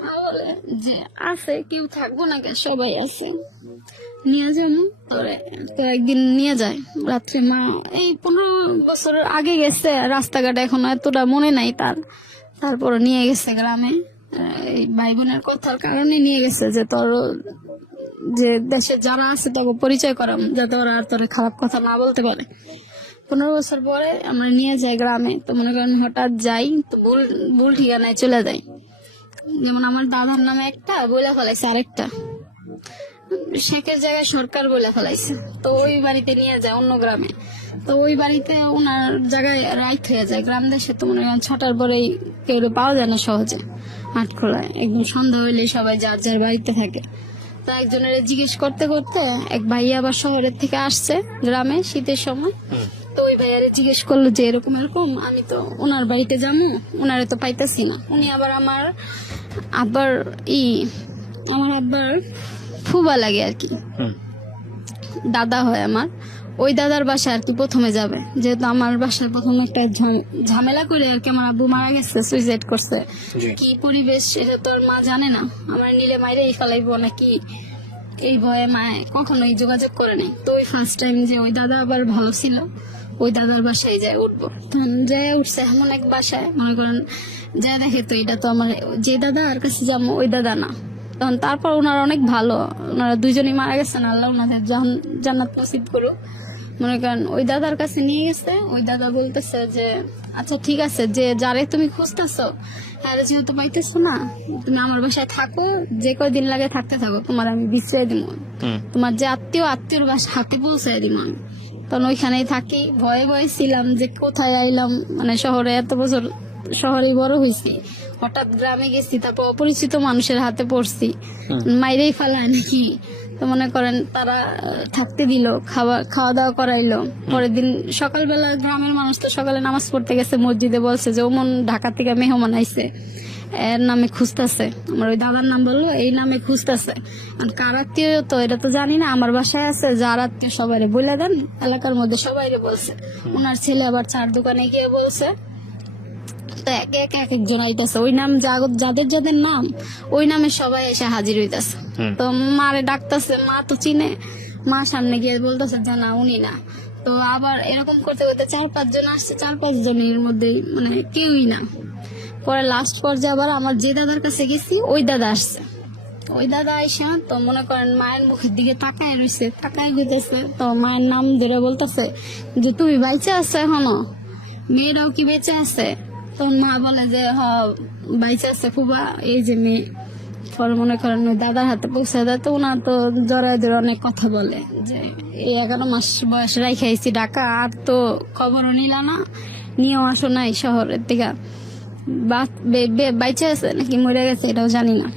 মা বলে যে আছে, কেউ থাকবো না কেন, সবাই আছে, নিয়ে যাবো। তো একদিন নিয়ে যায় রাত্রে। মা এই 15 বছরের আগে গেছে, রাস্তাঘাট এখন এতটা মনে নাই তার, তারপর নিয়ে গেছে গ্রামে। এই ভাই বোনের কথার কারণে নিয়ে গেছে, যে তোর যে দেশে যারা আছে তাকে পরিচয় করাম, যাতে ওরা আর তোর খারাপ কথা না বলতে পারে। 15 বছর পরে আমরা নিয়ে যাই গ্রামে। তো মনে করেন হঠাৎ যাই, তো ভুল ঠিকানায় চলে যাই। যেমন আমার দাদার নামে একটা বইলা ফেলাইছে, আরেকটা শেখের জায়গায় সরকার বলে ফেলাইছে। তো ওই বাড়িতে নিয়ে যায় অন্য গ্রামে। তো ওই বাড়িতে ওনার জায়গায় রাইট হয়ে যায়। গ্রাম দেশে তো মনে করেন 6টার পরেই কেউ পাওয়া যায় না সহজে, হাট খোলায় একদম সন্ধ্যা হইলে সবাই যার যার বাড়িতে থাকে। তো একজনের জিজ্ঞেস করতে করতে এক ভাইয়া আবার শহরের থেকে আসছে গ্রামে শীতের সময়। তো ওই ভাইয়ারে জিজ্ঞেস করলো যে এরকম এরকম, আমি তো ওনার বাড়িতে যাবো, ওনারে তো পাইতেছি না। উনি আবার আমার আব্বার ফুবা লাগে আর কি, দাদা হয় আমার। ওই দাদার বাসায় আর কি প্রথমে যাবে, যেহেতু আমার বাসায় প্রথমে একটা ঝামেলা করে আর কি আমার আব্বু মারা গেছে, সুইসাইড করছে। কি পরিবেশ এটা তো আর মা জানে না, আমার নিলে মাইরে ফেলাইবো নাকি, এই ভয়ে মায় কখনোই যোগাযোগ করে নাই। তো ওই ফার্স্ট টাইম যে ওই দাদা আবার ভালো ছিল, ওই দাদার বাসায় যায় উঠবো, তখন যায় উঠছে এমন এক বাসায়, মনে করেন যা দেখে তো এটা তো আমার যে দাদা আর কাছে যাবো ওই দাদা না। তখন তারপর ওনারা অনেক ভালো, ওনারা দুইজনই মারা গেছেন, আল্লাহ ওনাদের জান্নাত নসিব করুক। মনে করেন ওই দাদার কাছে নিয়ে গেছে, ওই দাদা বলতেছে যে আচ্ছা ঠিক আছে, যে যারে তুমি খুঁজতেছো আরে যেহেতু পাইতেছো না, তুমি আমার বাসায় থাকো, যে কয়দিন লাগে থাকতে থাকো, তোমার আমি বিছড়াই দিব, তোমার যে আত্মীয়র বাসা হাতে পৌঁছাই দিব আমি। তখন ওইখানেই থাকি, ভয়ে ভয়ে ছিলাম যে কোথায় আইলাম, মানে শহরে এত বছর শহরে বড় হয়েছি, হঠাৎ গ্রামে গেছি, তারপর অপরিচিত মানুষের হাতে পড়ছি, মাইরেই ফেলায় নাকি। তো মনে করেন তারা থাকতে দিল, খাওয়া দাওয়া করাইলো। পরের দিন সকালবেলা গ্রামের মানুষ তো সকালে নামাজ পড়তে গেছে মসজিদে, বলছে যে ওমন ঢাকা থেকে মেহমান আইছে, এর নামে খুঁজতেছে। আমার ওই দাদার নাম বললো, এই নামে খুঁজতেছে। আর কার আত্মীয় তো এটা তো জানি না, আমার বাসায় আছে, যার আত্মীয় সবাই বলে দেন, এলাকার মধ্যে সবাই বলছে। ওনার ছেলে আবার চার দোকানে গিয়ে বলছে। তো এক একজন আইতেছে, ওই নাম যাদের যাদের নাম ওই নামে সবাই এসে হাজির হইতেছে। তো মারে ডাকতেছে, মা তো চিনে, মা সামনে গিয়ে বলতেছে যে না উনি না। তো আবার এরকম করতে করতে 4-5 জন আসছে, 4-5 জনের মধ্যে মানে কেউই না। পরে লাস্ট পর্যায়ে আবার আমার যে দাদার কাছে গেছি ওই দাদা আসছে। ওই দাদা আইসা তো মনে করেন মায়ের মুখের দিকে তাকায় রয়েছে, তাকায় দিতেছে। তো মায়ের নাম ধরে বলতেছে যে তুমি বাইচে আছো এখনো, মেয়েরাও কি বেঁচে আছে? তো মা বলে যে হ বাইচে আছে ফুবা, এই যে মেয়ে। পরে মনে করেন ওই দাদার হাতে পৌঁছে দেয়। তো ওনার তো জড়ায় ধরে অনেক কথা বলে যে এই 11 মাস বয়স রাইখাইছি ঢাকা, আর তো খবরও নিলা না, নিয়েও আসো নাই শহরের থেকে, বাইচে আছে নাকি মরে গেছে এটাও জানি না।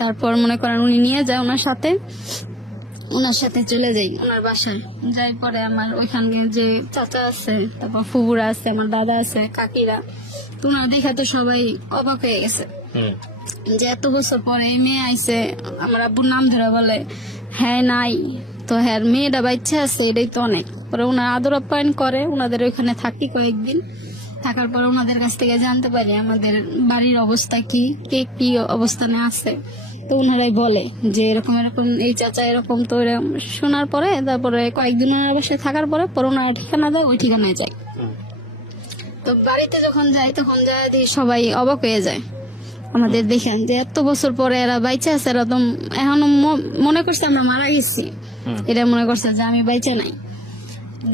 তারপর মনে করেন উনি নিয়ে যায় ওনার সাথে চলে যাই ওনার বাসায়। যাই পরে আমার ওইখানে যে চাচা আছে, তারপর ফুবুরা আছে, আমার দাদা আছে, কাকিরা, তো ওনার দেখা তো সবাই অবাক হয়ে গেছে যে এত বছর পরে এই মেয়ে আইছে। আমার আব্বুর নাম ধরে বলে হ্যাঁ নাই, তো হ্যাঁ মেয়েটা বাচ্চা আছে, এটাই তো অনেক। পরে ওনার আদর আপ্যায়ন করে, ওনাদের ওইখানে থাকি কয়েকদিন। থাকার পর ওনাদের কাছ থেকে জানতে পারি আমাদের বাড়ির অবস্থা কি, কে কি অবস্থানে আছে। তো ওনারাই বলে যে এরকম এরকম এই চাচা এরকম। তো এরকম শোনার পরে তারপরে কয়েকদিন ওনার বাসায় থাকার পরে ওনার ঠিকানা দেয়, ওই ঠিকানায় যায়। তো বাড়িতে যখন যাই তখন যায় দিয়ে সবাই অবাক হয়ে যায় আমাদের দেখেন যে এত বছর পরে এরা বাইচে আছে। এরা তো এখনো মনে করছে আমরা মারা গেছি, এরা মনে করছে যে আমি বাইচে নাই।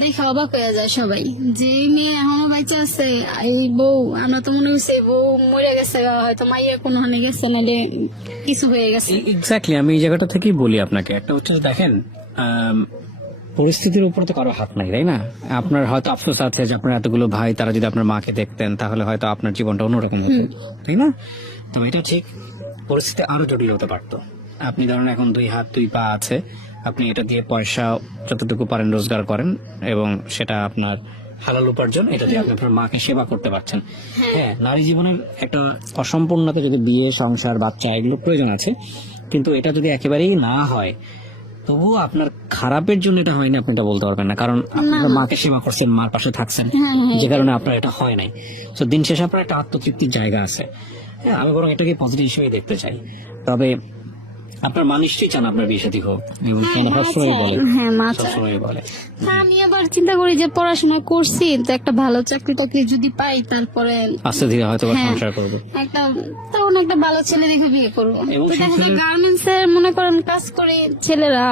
দেখে অবাক হয়ে যায় সবাই যে এই মেয়ে এখনো বাইচে আছে, এই বউ। আমরা তো মনে করছি বউ মরে গেছে, হয়তো মাইয়া কোনো হানে গেছে, নাহলে কিছু হয়ে গেছে। এক্স্যাক্টলি, আমি এই জায়গাটা থেকেই বলি আপনাকে। একটা হচ্ছে দেখেন, পরিস্থিতির উপর তো কারো হাত নাই, তাই না? আপনার হয়তো আফসোস আছে যে আপনার এতগুলো ভাই, তারা যদি আপনার মাকে দেখতেন তাহলে হয়তো আপনার জীবনটা অন্যরকম হতো, তাই না? তবে এটা ঠিক, পরিস্থিতি আরো জটিল হতে পারতো। আপনি ধরেন এখন 2 হাত 2 পা আছে, আপনি এটা দিয়ে পয়সা যতটুকু পারেন রোজগার করেন, এবং সেটা আপনার হালাল উপার্জন, এটা দিয়ে আপনি আপনার মাকে সেবা করতে পারছেন। হ্যাঁ, নারী জীবনের একটা অসম্পূর্ণতা, যদি বিয়ে, সংসার, বাচ্চা এগুলো প্রয়োজন আছে, কিন্তু এটা যদি একেবারেই না হয়, তবুও আপনার খারাপের জন্য এটা হয়নি আপনি এটা বলতে পারবেন না, কারণ আপনার মাকে সেবা করছেন, মার পাশে থাকছেন, যে কারণে আপনার এটা হয় নাই। তো দিন শেষে আপনার একটা আত্মতৃপ্তির জায়গা আছে। হ্যাঁ, আমি বরং এটাকে পজিটিভ হিসেবে দেখতে চাই। তবে আপনার মা নিশ্চয়ই চান আপনার বিয়ে শাদী হোক, এবং সবসময় বলে, হ্যাঁ মা সবসময় বলে। আমি আবার চিন্তা করি যে পড়াশোনা করছি তো একটা ভালো চাকরি টাকরি যদি পাই, তারপরে আস্তে ধীরে হয়তো সংসার করবো, তখন একটা ভালো ছেলে দেখে বিয়ে করবো। এবং গার্মেন্টস এর মনে করেন কাজ করে ছেলেরা,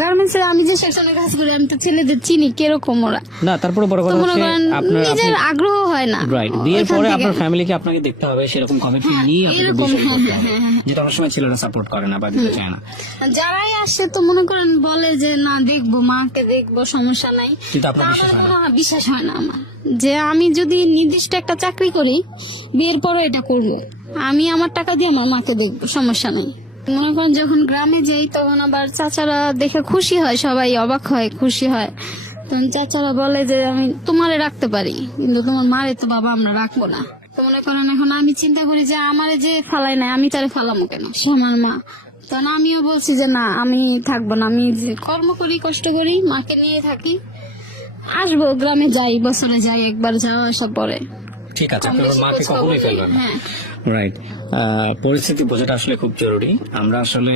গার্মেন্টস এর আমি যে সেকশনে কাজ করি, আমি তো ছেলেদের চিনি কিরকম ওরা। না, তারপরে বড় কথা হচ্ছে আপনার নিজের আগ্রহ হয় না। রাইট, বিয়ের পরে আপনার ফ্যামিলিকে আপনাকে দেখতে হবে, সেরকম কমিটমেন্ট নিয়ে আপনাকে বিষয় করতে হবে, যেটা অনেক সময় ছেলেরা সাপোর্ট করে না বা দিতে চায় না। যারাই আসে তো মনে করেন বলে যে না দেখবো, মাকে দেখবো, সমস্যা নাই, কিন্তু আপনার বিশ্বাস হয় না আমার যে আমি যদি নির্দিষ্ট একটা চাকরি করি, বিয়ের পরে এটা করব, আমি আমার টাকা দিয়ে আমার মাকে দেখবো, সমস্যা নেই। মনে করেন যখন গ্রামে যাই তখন আবার চাচারা দেখে খুশি হয়, সবাই অবাক হয়, খুশি হয়। তখন চাচারা বলে যে আমি তোমারে রাখতে পারি, কিন্তু তোমার মারে তো বাবা আমরা রাখবো না। তো মনে করেন এখন আমি চিন্তা করি যে আমারে যে ফালাই নাই, আমি তারে ফালামো কেন, সে আমার মা। তখন আমিও বলছি যে না আমি থাকবো না, আমি যে কর্ম করি, কষ্ট করি, মাকে নিয়ে থাকি, আসবো গ্রামে যাই, বছরে যাই একবার, যাওয়া আসা পরে। ঠিক আছে, আপনার মাকে কখনোই ফেলবেন না। রাইট, পরিস্থিতি বোঝাটা আসলে খুব জরুরি। আমরা আসলে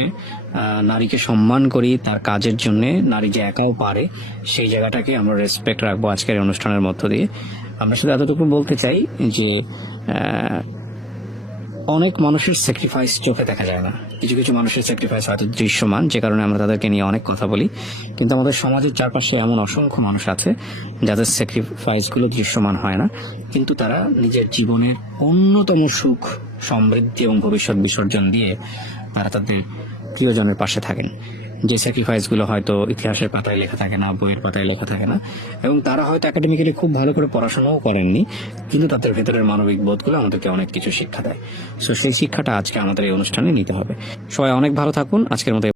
নারীকে সম্মান করি তার কাজের জন্য, নারী যে একাও পারে সেই জায়গাটাকে আমরা রেসপেক্ট রাখবো আজকের অনুষ্ঠানের মধ্য দিয়ে। আমরা শুধু এতটুকু বলতে চাই যে অনেক মানুষের স্যাক্রিফাইস চোখে দেখা যায় না, কিছু কিছু মানুষের স্যাক্রিফাইস হয়তো দৃশ্যমান, যে কারণে আমরা তাদেরকে নিয়ে অনেক কথা বলি। কিন্তু আমাদের সমাজের চারপাশে এমন অসংখ্য মানুষ আছে যাদের স্যাক্রিফাইস গুলো দৃশ্যমান হয় না, কিন্তু তারা নিজের জীবনের অন্যতম সুখ, সমৃদ্ধি এবং ভবিষ্যৎ বিসর্জন দিয়ে তারা তাদের প্রিয়জনের পাশে থাকেন। যে স্যাক্রিফাইস গুলো হয়তো ইতিহাসের পাতায় লেখা থাকে না, বইয়ের পাতায় লেখা থাকে না, এবং তারা হয়তো একাডেমিক্যালি খুব ভালো করে পড়াশোনাও করেননি, কিন্তু তাদের ভেতরের মানবিক বোধগুলো আমাদেরকে অনেক কিছু শিক্ষা দেয়। সো সেই শিক্ষাটা আজকে আমাদের এই অনুষ্ঠানে নিতে হবে। সবাই অনেক ভালো থাকুন। আজকের মতো